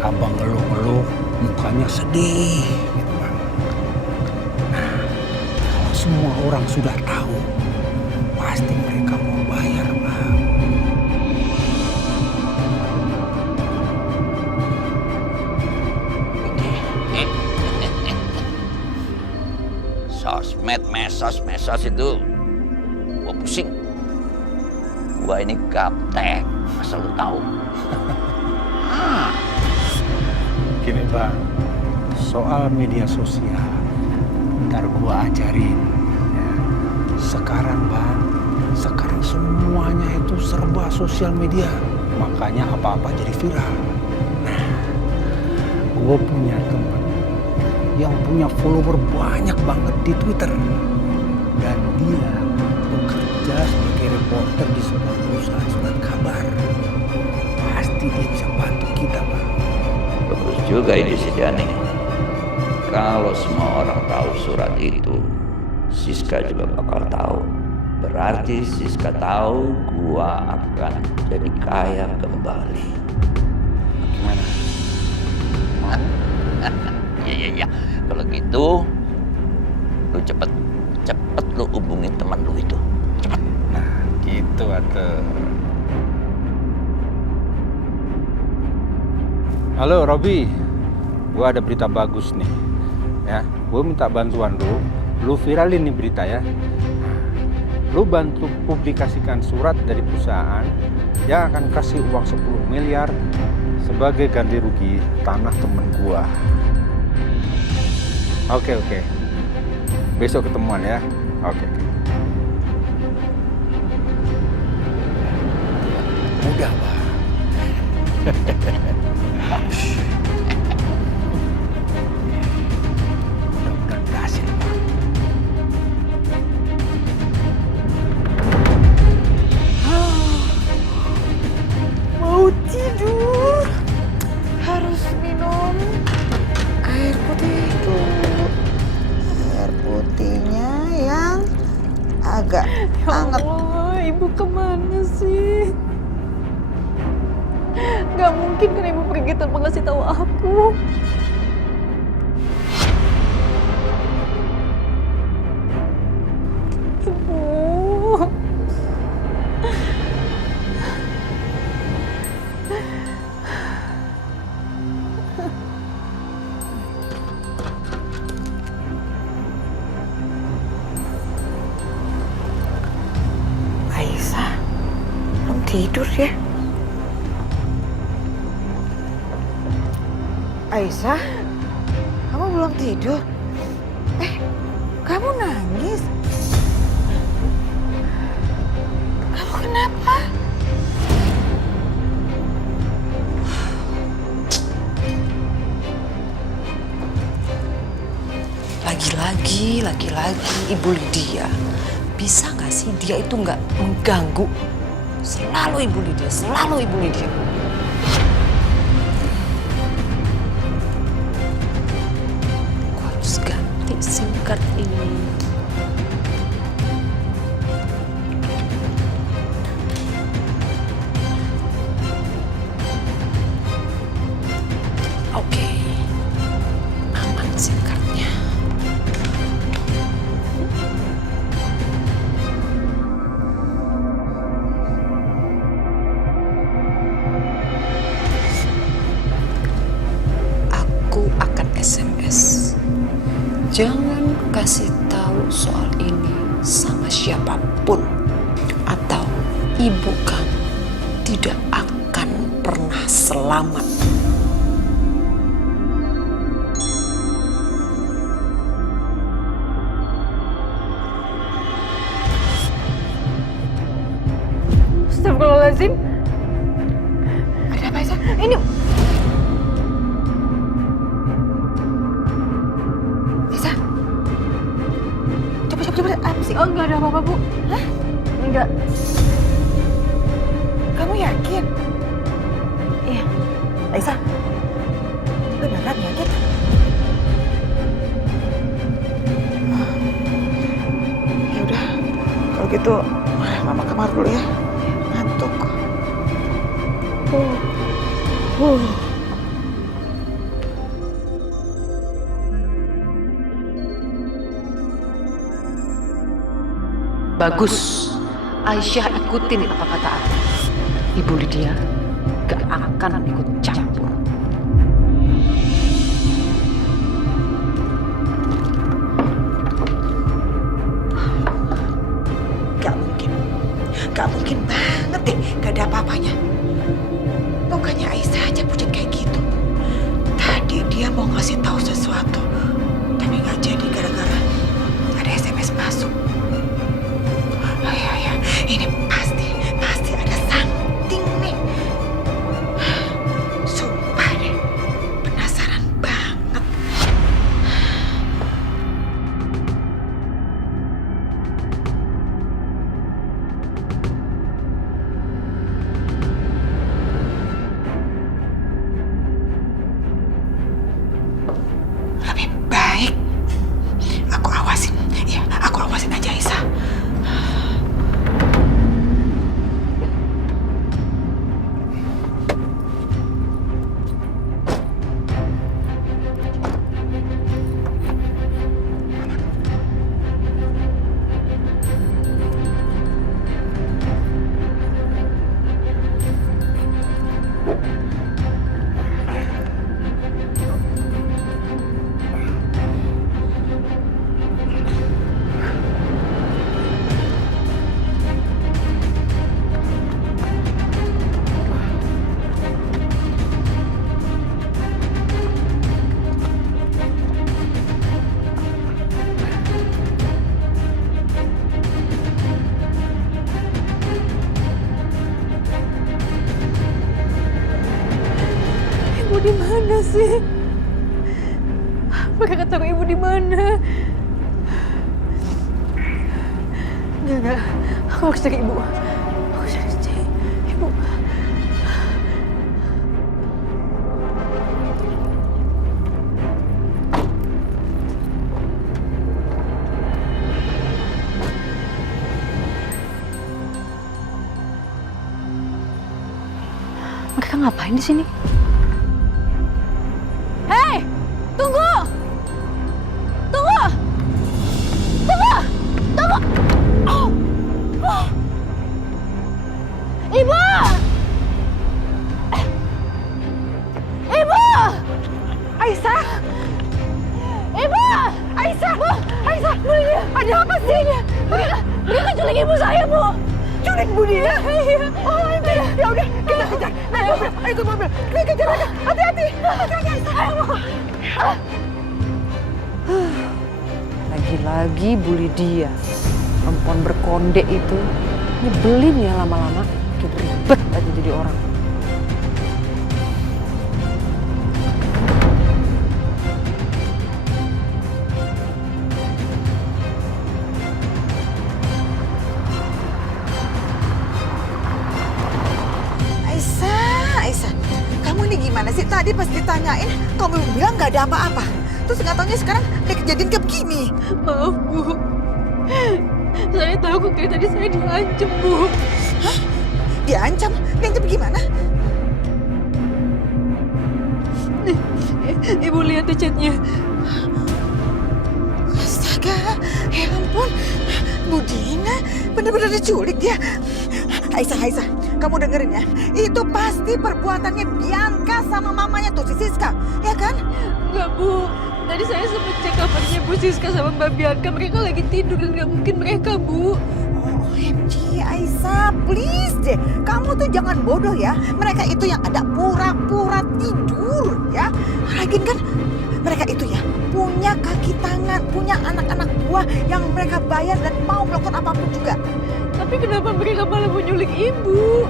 Abang ngeluh-ngeluh, mukanya sedih gitu bang. Nah, kalau semua orang sudah tahu, pasti mereka mau bayar bang. Sosmed, mesos itu gua pusing. Gua ini gaptek, asal lu tahu. Gini bang, soal media sosial, ntar gua ajarin. Ya. Sekarang bang, sekarang semuanya itu serba sosial media. Makanya apa-apa jadi viral. Nah, gua punya teman yang punya follower banyak banget di Twitter. Dan dia bekerja sebagai reporter di sebuah perusahaan surat kabar. Pasti dia bisa bantu kita bang. Bagus juga ini si Dani. Kalau semua orang tahu surat itu, Siska juga bakal tahu. Berarti Siska tahu gua akan jadi kaya kembali. Gimana? Man? Iya. Kalau gitu, lu cepet lu hubungin teman lu itu. Cepet. Nah, gitu atuh. Halo Robi, gue ada berita bagus nih. Ya, gue minta bantuan lu viralin nih berita ya. Lu bantu publikasikan surat dari perusahaan yang akan kasih uang 10 miliar sebagai ganti rugi tanah temen gua. Oke. Besok ketemuan ya. Oke. Mudah, Bang. Mudah-mudahan berhasil, Bang. Mau tidur, harus minum air putih dulu. Air putihnya yang agak hangat. Allah, ibu kemana sih? Gak mungkin kan ibu pergi tanpa ngasih tahu aku. Ibu. Aisyah, belum tidur ya? Aisyah, kamu belum tidur? Kamu nangis? Kamu kenapa? Lagi-lagi Ibu Lydia. Bisa nggak sih dia itu nggak mengganggu? Selalu Ibu Lydia. Aku harus ganti SIM card ini. Oke, aman SIM cardnya. SMS. Jangan kasih tahu soal ini sama siapapun, atau ibu kamu tidak akan pernah selamat. Astagfirullahaladzim. Ada apa Aisyah? Ini Aisyah? Coba, apa sih? oh nggak ada apa-apa Bu. Hah? Enggak. Kamu yakin? Iya. Aisyah, beneran yakin? Ya udah, kalau gitu Mama kamar dulu ya. Ngantuk. Bagus. Aisyah ikutin apa kata aku. Ibu Lydia gak akan ikut campur. Gak mungkin banget deh gak ada apa-apanya. Bukannya Aisyah aja pucat kayak gitu. Tadi dia mau ngasih tahu sesuatu, tapi gak jadi gara-gara ada SMS masuk. Oh iya, ini pasti ada something nih. Sumpah deh, penasaran banget. Lebih baik aku awasin. Ya, aku awasin aja Aisyah. Ibu di mana sih? Mereka tahu ibu di mana? Enggak. Aku harus cari ibu. Aku harus cari ibu. Mereka ngapain di sini? Hei, tunggu! Tunggu! Tunggu! Tunggu! Oh! Oh! Ibu! Ibu! Aisyah! Ibu! Aisyah! Bu! Aisyah! Bu Lydia! Ada apa sih? Mereka culik ibu saya, Bu! Culik Bu Lydia? Iya. Oh, ini. Ya udah, kita kejar. Ayo ke mobil. Kita kejar aja. Hati-hati. Hati-hati, Aisyah. Ayo, Bu. Lagi-lagi Bu Lydia, perempuan berkonde itu nyebelin ya lama-lama, bikin ribet aja jadi orang. Aisyah, kamu ini gimana sih? Tadi pas ditanyain, kamu bilang nggak ada apa-apa. Terus nggak taunya sekarang ada kejadian kayak begini. Maaf, Bu. Saya takut kayak tadi saya diancam, Bu. Hah? Diancam? Diancam gimana? Ibu lihat tuh chatnya. Astaga, ya ampun. Bu Dina bener-bener diculik dia. Aisyah, kamu dengerin ya. Itu pasti perbuatannya Bianca sama mamanya tuh si Siska, ya kan? Enggak, Bu. Tadi saya sempat cek kabarnya Bu Siska sama Mbak Bianca. Mereka lagi tidur dan nggak mungkin mereka, Bu. OMG, Aisyah, please deh. Kamu tuh jangan bodoh ya. Mereka itu yang ada pura-pura tidur ya. Lagian kan mereka itu ya punya kaki tangan, punya anak-anak buah yang mereka bayar dan mau melakukan apapun juga. Tapi Tapi kenapa mereka malah mau nyulik ibu?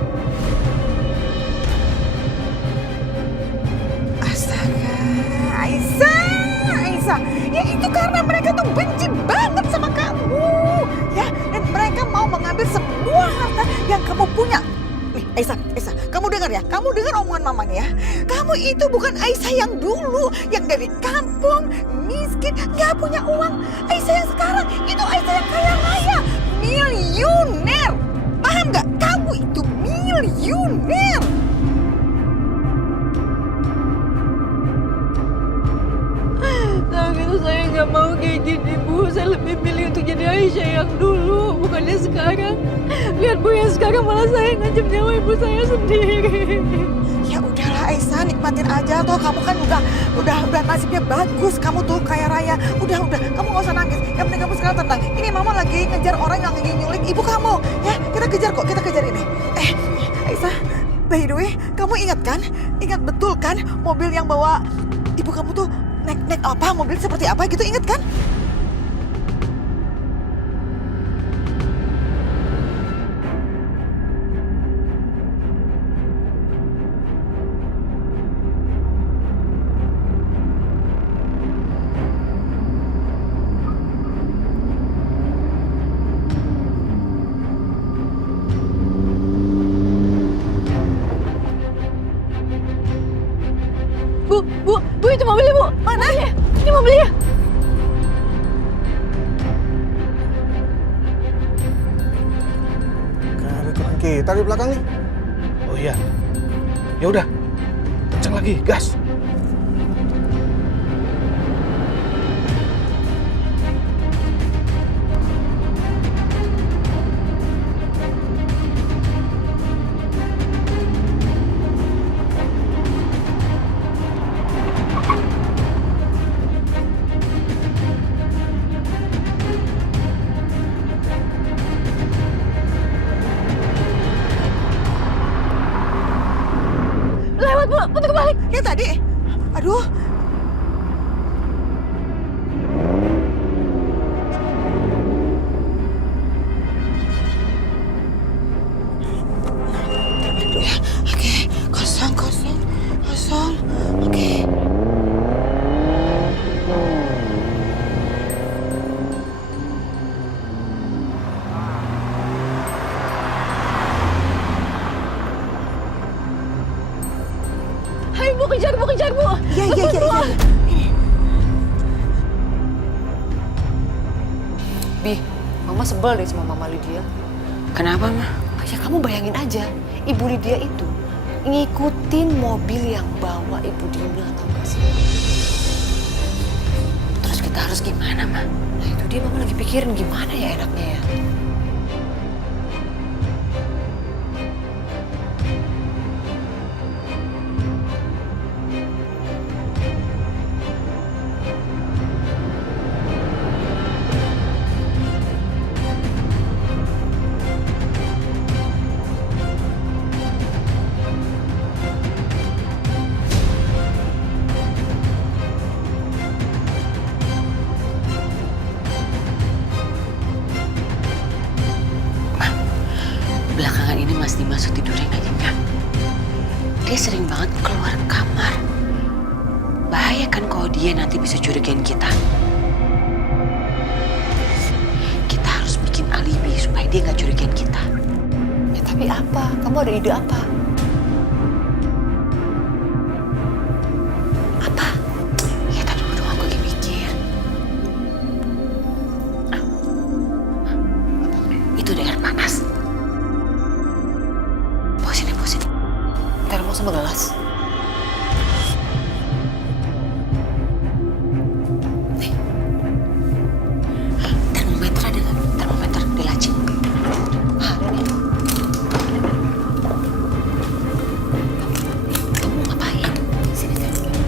Astaga, Aisyah. Ya itu karena mereka tuh benci banget sama kamu. Ya, dan mereka mau mengambil semua harta yang kamu punya. Nih, Aisyah, kamu dengar ya? Kamu dengar omongan mama nih ya? Kamu itu bukan Aisyah yang dulu, yang dari kampung, miskin, gak punya uang. Aisyah yang sekarang, itu Aisyah yang kaya raya, miliuner. Paham gak? Kamu itu miliuner. Nah gitu saya nggak mau kayak gini Bu. Saya lebih milih untuk jadi Aisyah yang dulu, bukannya sekarang. Lihat Bu ya, sekarang malah saya ngancam nyawa ibu saya sendiri. Ya udahlah Aisyah, nikmatin aja toh. Kamu kan udah nasibnya bagus. Kamu tuh kaya raya. Udah, kamu gak usah nangis. Yang penting kamu sekarang tenang. Ini mama lagi ngejar orang yang lagi nyulik ibu kamu. Ya, kita kejar kok, kita kejar ini. Aisyah, by the way, kamu ingat kan? Ingat betul kan mobil yang bawa ibu kamu tuh naik apa? Mobil seperti apa gitu, ingat kan? Bu, itu mobilnya Bu. Mana? Ini mobilnya. Kayak ada teman kita di belakang nih. Oh iya. Ya udah. Kencang lagi, gas. Lewat Bu, putar balik. Ya tadi. Aduh. Oke, kosong. Oke. Hai Bu, kejar Bu. Iya. Bi, Mama sebel deh sama Mama Lydia. Kenapa, Ma? Ya kamu bayangin aja, Ibu Lydia itu ngikutin mobil yang bawa Ibu Dina, tau gak sih? Terus kita harus gimana, Ma? Nah itu dia Mama lagi pikirin gimana ya enaknya ya. Belakangan ini Mas Dimas tidurnya nggak nyenyak. Dia sering banget keluar kamar. Bahaya kan kalau dia nanti bisa curigain kita. Kita harus bikin alibi supaya dia nggak curigain kita. Ya tapi apa? Kamu ada ide apa? Apa? Ya tadi dulu aku lagi mikir. Itu ada air panas. Bawa sini. Termos sama gelas. Nih. Termometer ada nggak? Termometer di laci. Ada nih. Kamu mau ngapain? Sini termometer.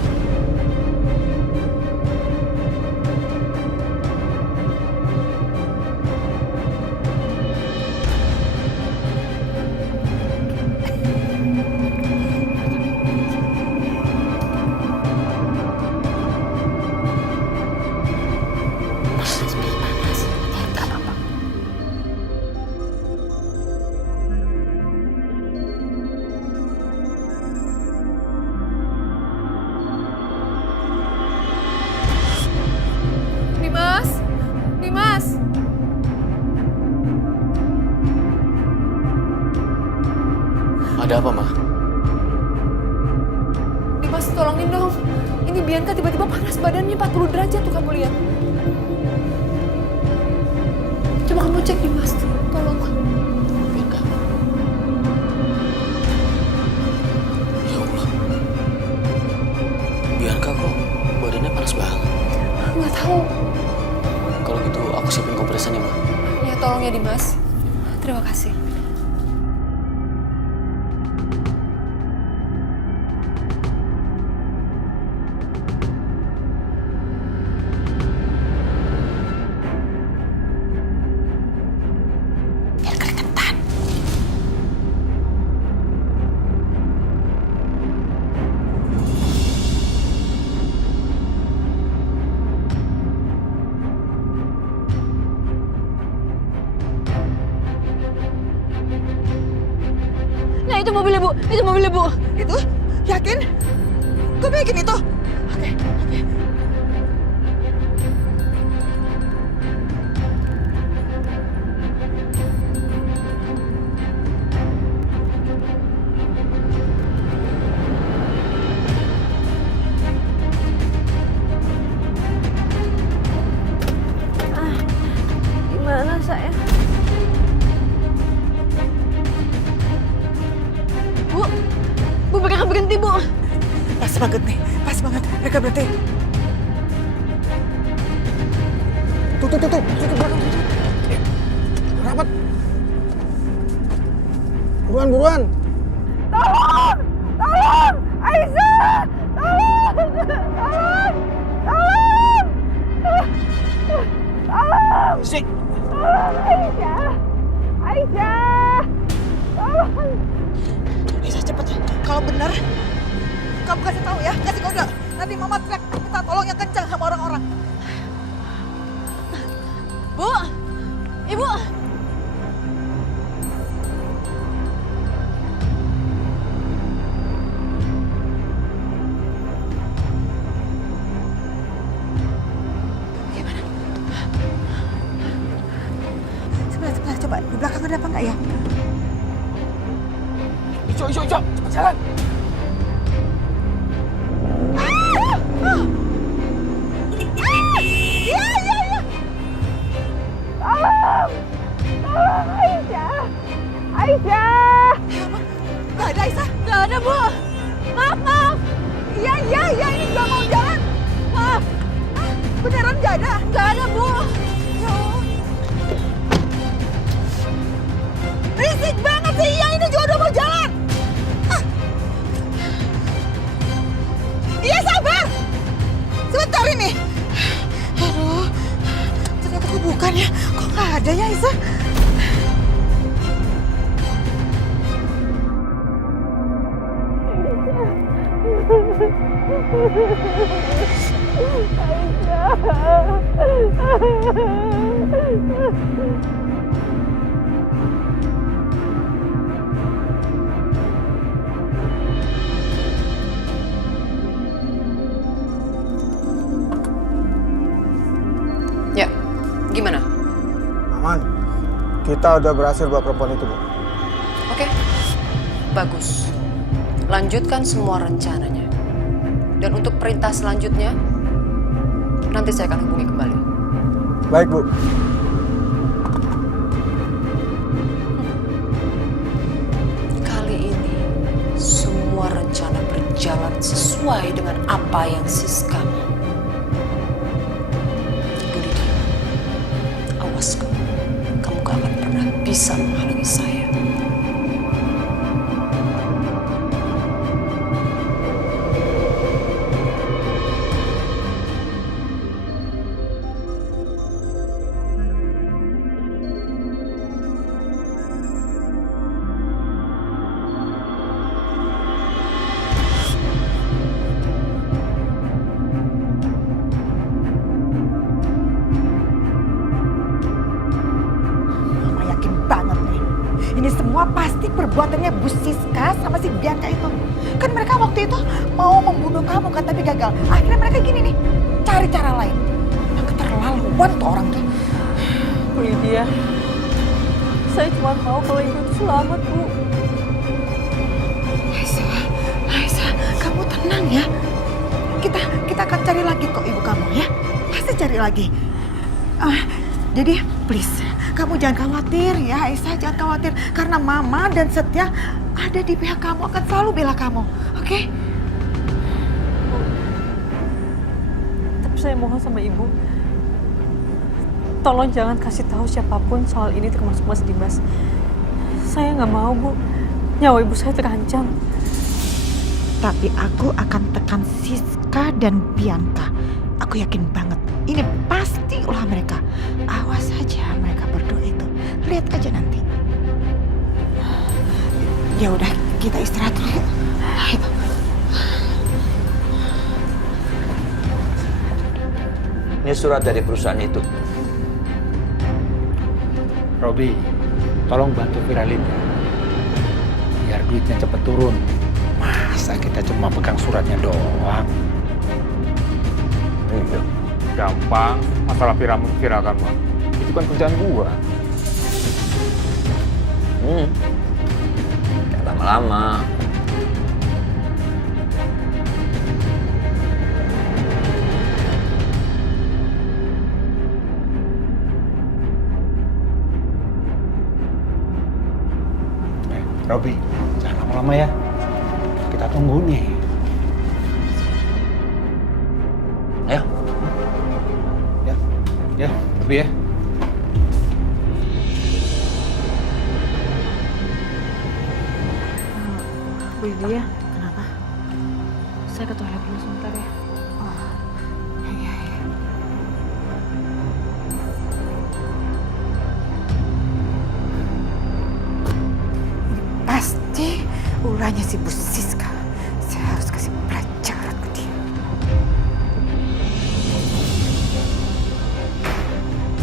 Ada apa, Ma? Dimas, tolongin dong. Ini Bianca tiba-tiba panas badannya 40 derajat tuh, kamu lihat. Coba kamu cek Dimas, tolong. Bianca. Ya Allah. Bianca kok badannya panas banget. Nggak tahu. Kalau gitu aku siapin kompresan ya, Ma. Ya tolong ya Dimas. Terima kasih. Nah, itu mobilnya, Bu. Itu mobilnya, Bu. Itu? Yakin? Kau bikin itu? Oke. Gimana saya? Bu, mereka berhenti, Bu. Pas banget nih, pas banget. Mereka berhenti. Tuh, belakang. Rapat. Buruan. Tolong! Tolong! Aisyah! Tolong! Tolong! Tolong! Tolong! Sik. Tolong, Aisyah! Aisyah! Tolong! Bisa cepet. Kalau benar, kamu kasih tahu ya, kasih kode. Nanti Mama teriak minta tolong yang kencang sama orang-orang. Bu! Ibu! Sebentar, coba di belakang ada apa nggak ya? Ijo, cepat jalan. Iya! Tolong! Tolong, Aisyah! Aisyah! Nggak ada, Aisyah? Nggak ada, Bu! Maaf! Iya, ini nggak mau jalan. Maaf! Beneran nggak ada? Nggak ada, Bu! Ya Allah. Risik banget sih, yang ini juga udah mau jalan. Iya, sabar. Sebentar ini. Aduh, ternyata kok bukan ya. Kok nggak ada ya, Isa? Ya, gimana? Aman. Kita udah berhasil bawa perempuan itu, Bu. Oke, bagus. Lanjutkan semua rencananya. Dan untuk perintah selanjutnya, nanti saya akan hubungi kembali. Baik, Bu. Kali ini, semua rencana berjalan sesuai dengan apa yang Siska mau. Budina, awas kamu gak akan pernah bisa menghalangi saya. Mama yakin banget nih. Ini semua pasti perbuatannya Bu Siska sama si Bianca itu. Kan mereka waktu itu mau membunuh kamu kan, tapi gagal. Akhirnya mereka gini nih, cari cara lain. Yang keterlaluan tuh orang tuh. Bu Lydia, saya cuma mau kalau ibu itu selamat, Bu. tenang ya. Kita akan cari lagi kok ibu kamu ya. Pasti cari lagi. Jadi please, kamu jangan khawatir ya Aisyah, jangan khawatir. Karena Mama dan Setia ada di pihak kamu, akan selalu bela kamu. Oke? Tapi saya mohon sama ibu, tolong jangan kasih tahu siapapun soal ini termasuk Mas Dimas. Saya nggak mau, Bu. Nyawa ibu saya terancam. Tapi aku akan tekan Siska dan Bianca. Aku yakin banget, ini pasti ulah mereka. Awas saja mereka berdua itu. Lihat aja nanti. Ya udah, kita istirahat dulu. Ayo. Ini surat dari perusahaan itu. Robi, tolong bantu viralin ya. Biar duitnya cepet turun. Masa kita cuma pegang suratnya doang? Iya, gampang. Masalah viralkan mah. Itu kan kerjaan gua. Ya, lama-lama. Robi, jangan lama-lama ya. Kita tunggu nih. Ayo. Ya, Robi ya. Bu Lydia, Kenapa? saya ke toilet dulu sebentar ya. Iya. Pasti ulahnya si Bu Siska. Saya harus kasih pelajaran ke dia.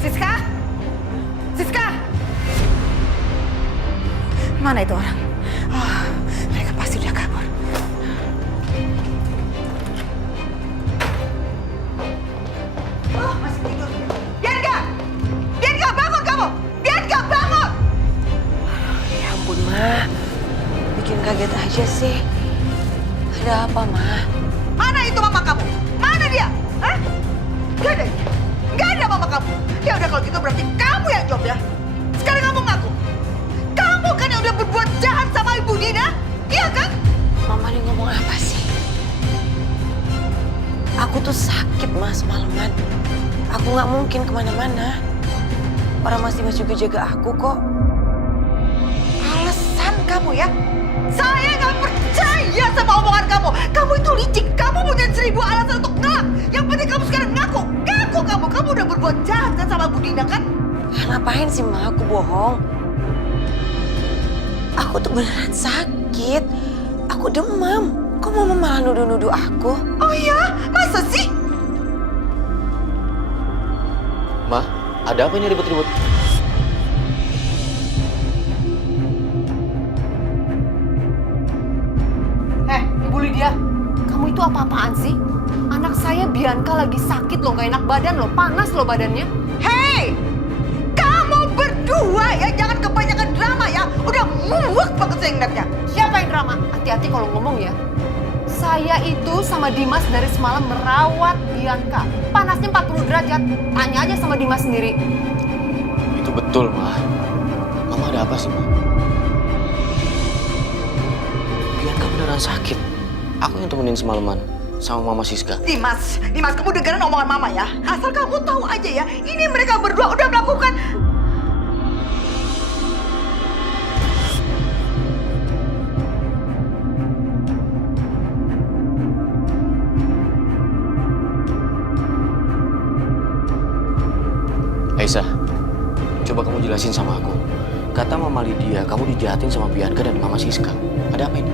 Siska! Siska! Mana itu orang? Mereka pasti udah kabur. Masih tidur. Bianca! Bianca, bangun kamu! Bianca, bangun! Ya ampun, Ma. Bikin kaget aja sih. Ada apa, Ma? Mana itu mama kamu? Mana dia? Hah? Gak ada. Gak ada mama kamu. Ya udah kalau gitu berarti kamu yang jawab ya. Sekarang kamu ngaku. Kamu kan yang udah berbuat jahat sama Ibu Dina. Iya kan? Mama ini ngomong apa sih? Aku tuh sakit, Mas, semalaman. Aku nggak mungkin kemana-mana. Orang Mas Dimas juga jaga aku kok. Alasan kamu ya? Saya nggak percaya sama omongan kamu. Kamu itu licik. Kamu punya 1000 alasan untuk ngelak. Yang penting kamu sekarang ngaku. Ngaku kamu. Kamu udah berbuat jahat kan sama Bu Dina kan? Ngapain sih, Ma? Aku bohong. Aku tuh beneran sakit. Aku demam. Kok Mama malah nuduh-nuduh aku? Oh ya? Masa sih? Ma, ada apa ini ribut-ribut? Ibu Lydia, kamu itu apa-apaan sih? Anak saya Bianca lagi sakit loh, gak enak badan loh, panas loh badannya. Hei! Kamu berdua ya, jangan kebanyakan drama ya. Udah muak banget saya ngeliatnya. Siapa yang drama? Hati-hati kalau ngomong ya. Saya itu sama Dimas dari semalam merawat Bianca. Panasnya 40 derajat. Tanya aja sama Dimas sendiri. Itu betul, Ma. Mama ada apa sih, Ma? Bianca beneran sakit. Aku yang temenin semalaman sama Mama Siska. Dimas, kamu dengerin omongan Mama ya. Asal kamu tahu aja ya, ini mereka berdua udah melakukan... Aisyah, coba kamu jelasin sama aku. Kata Mama Lydia, kamu dijahatin sama Bianca dan Mama Siska. Ada apa ini?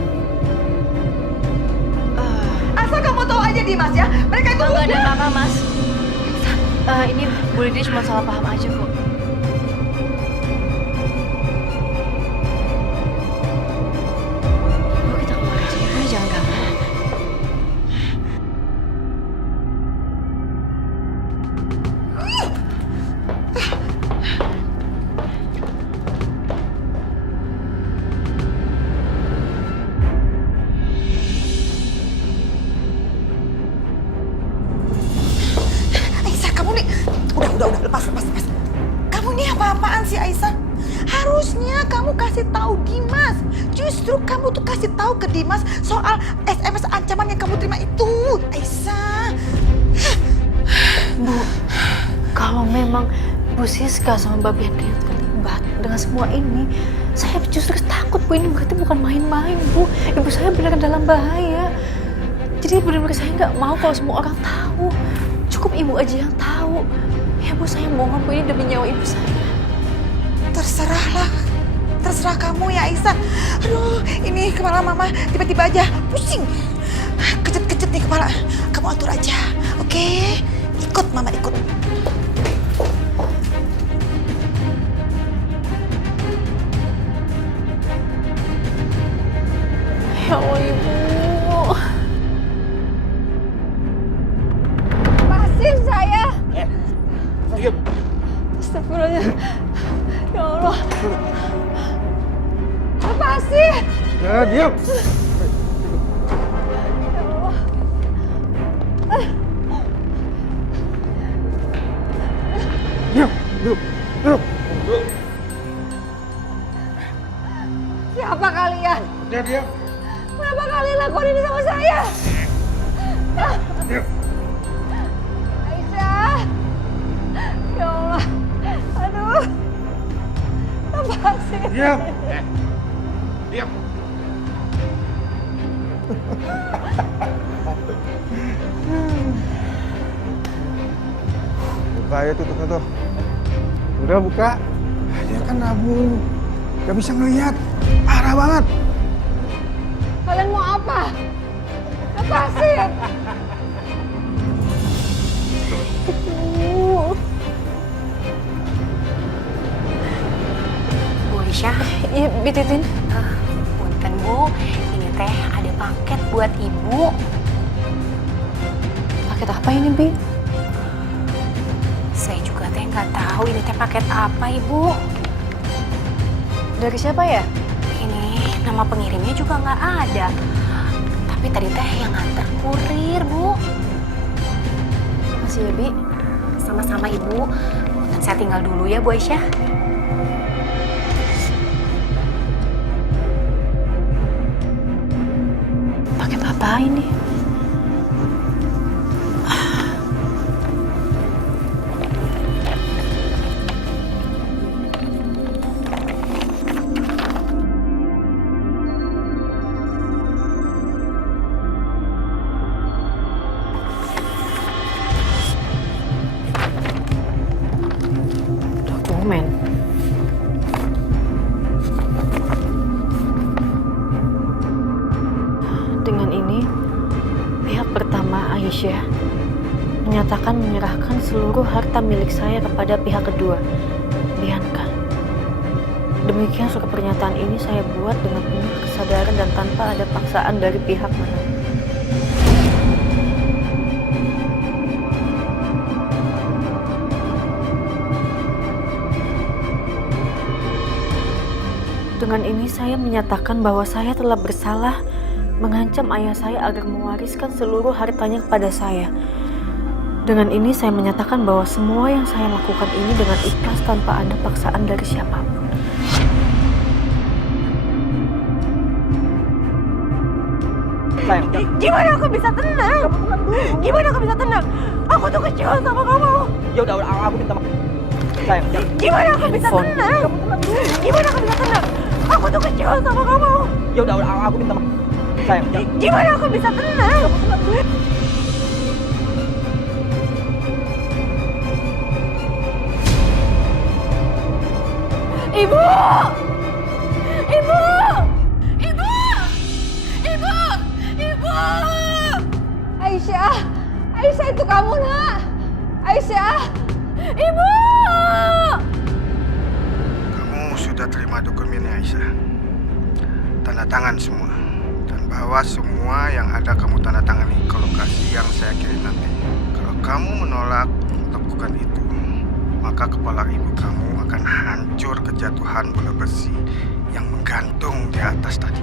Asal kamu tahu aja Dimas ya, mereka itu Enggak ada udah... apa-apa, Mas. Ini Bu Lydia cuma salah paham aja kok. Yuk kita keluar aja ya, jangan ganggu. kamu kasih tahu Dimas. Justru kamu tuh kasih tahu ke Dimas soal SMS ancaman yang kamu terima itu, Aisyah. Bu, kalau memang Bu Siska sama Mbak Bianca yang terlibat dengan semua ini, saya justru takut Bu. Ini berarti bukan main-main Bu. Ibu saya benar dalam bahaya. Jadi benar-benar saya nggak mau kalau semua orang tahu. Cukup ibu aja yang tahu. Ya Bu, saya mohon Bu, ini demi nyawa ibu saya. Terserahlah. Terserah kamu ya Aisyah. Aduh, ini kepala mama tiba-tiba aja pusing. Kejet-kejet nih kepala. Kamu atur aja, oke? Ikut mama, ikut. Ya Allah Ibu. Lepasin saya. Diam. Astagfirullahaladzim. Ya Allah. Lepasin. Ya, diam. Ya Allah. Diam, duduk, duduk. Siapa kalian? Ya, diam. Kenapa kalian lakukan ini sama saya? Diam. Aisyah. Ya Allah. Aduh. Lepasin. Diam. Diam. Buka ya tutupnya tuh. Udah buka. Dia kan nabung. Gak bisa ngeliat. Parah banget. Kalian mau apa? Lepasin. Bu Aisyah. Iya, Bititin. Punten Bu, ini teh ada paket buat Ibu. Paket apa ini, Bi? Saya juga teh nggak tahu ini teh paket apa Ibu. Dari siapa ya? Ini nama pengirimnya juga nggak ada. Tapi tadi teh yang nganter kurir Bu. Makasih ya, Bi. Sama-sama Ibu. Punten saya tinggal dulu ya Bu Aisyah. Paket apa ini? Dokumen. Dengan ini, pihak pertama Aisyah menyatakan menyerahkan seluruh harta milik saya kepada pihak kedua, Bianca. Demikian surat pernyataan ini saya buat dengan penuh kesadaran dan tanpa ada paksaan dari pihak mana. Dengan ini saya menyatakan bahwa saya telah bersalah mengancam ayah saya agar mewariskan seluruh hartanya kepada saya. Dengan ini saya menyatakan bahwa semua yang saya lakukan ini dengan ikhlas tanpa ada paksaan dari siapapun. Sayang, Gimana aku bisa tenang? Gimana aku bisa tenang? Aku tuh kecewa sama kamu. ya udah aku minta maaf. Sayang, Gimana aku bisa tenang? Gimana aku bisa tenang? Aku tuh kecewa sama kamu. ya udah aku minta maaf. Sayang, Gimana aku bisa tenang? Ibu! Ibu! Ibu! Ibu! Ibu! Aisyah! Aisyah itu kamu, Nak! Aisyah! Ibu! Kamu sudah terima dokumennya, Aisyah. Tanda tangan semua. Dan bawa semua yang ada kamu tanda tangani ke lokasi yang saya kirim nanti. Kalau kamu menolak lakukan itu, maka kepala ibu kamu akan hancur kejatuhan bola besi yang menggantung di atas tadi.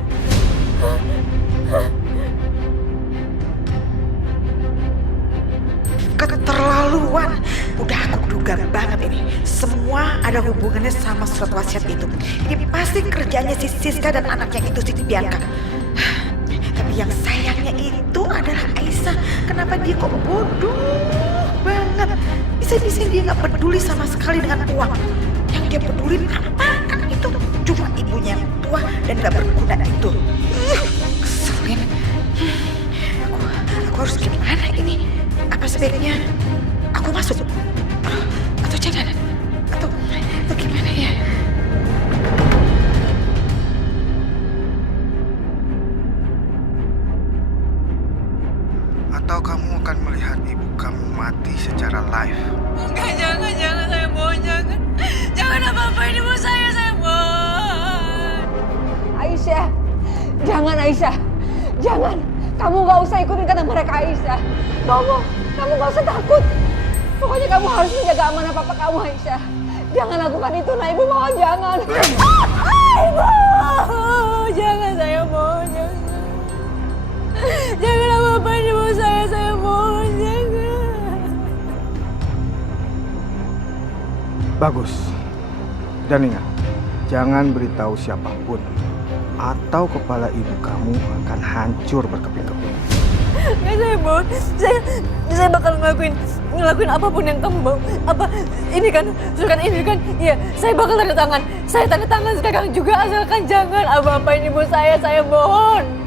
Keterlaluan. Udah aku duga banget ini. Semua ada ada hubungannya sama surat wasiat itu. Ini pasti kerjanya si Siska dan anaknya itu si Bianca. Tapi yang sayangnya itu adalah Aisyah. Kenapa dia kok bodoh banget? Bisa-bisa dia nggak peduli sama sekali dengan uang. Yang dia peduli apaan itu? Cuma ibunya yang tua dan nggak berguna itu. Keselin. Aku harus gimana ini? Apa sebaiknya aku masuk? Atau jangan? Atau gimana ya? Atau kamu akan melihat ibu kamu mati secara live? Enggak, jangan, saya mohon, jangan. Jangan apa-apain ibu saya mohon. Aisyah, jangan Aisyah. Jangan, kamu gak usah ikutin kata mereka Aisyah. Kamu gak usah takut. Pokoknya kamu harus menjaga amanah papa kamu Aisyah. Jangan lakukan itu, nah ibu mohon jangan. Ibu, jangan saya mohon, jangan. Jangan apa-apain ibu saya mohon, jangan. Bagus. Dan ingat, jangan beritahu siapapun atau kepala ibu kamu akan hancur berkeping-keping. Nggak, saya mohon. Saya bakal ngelakuin apapun yang kamu mau. Apa ini kan surat ini kan? Iya, saya bakal tanda tangan. Saya tanda tangan sekarang juga asalkan jangan apa-apain ibu saya mohon.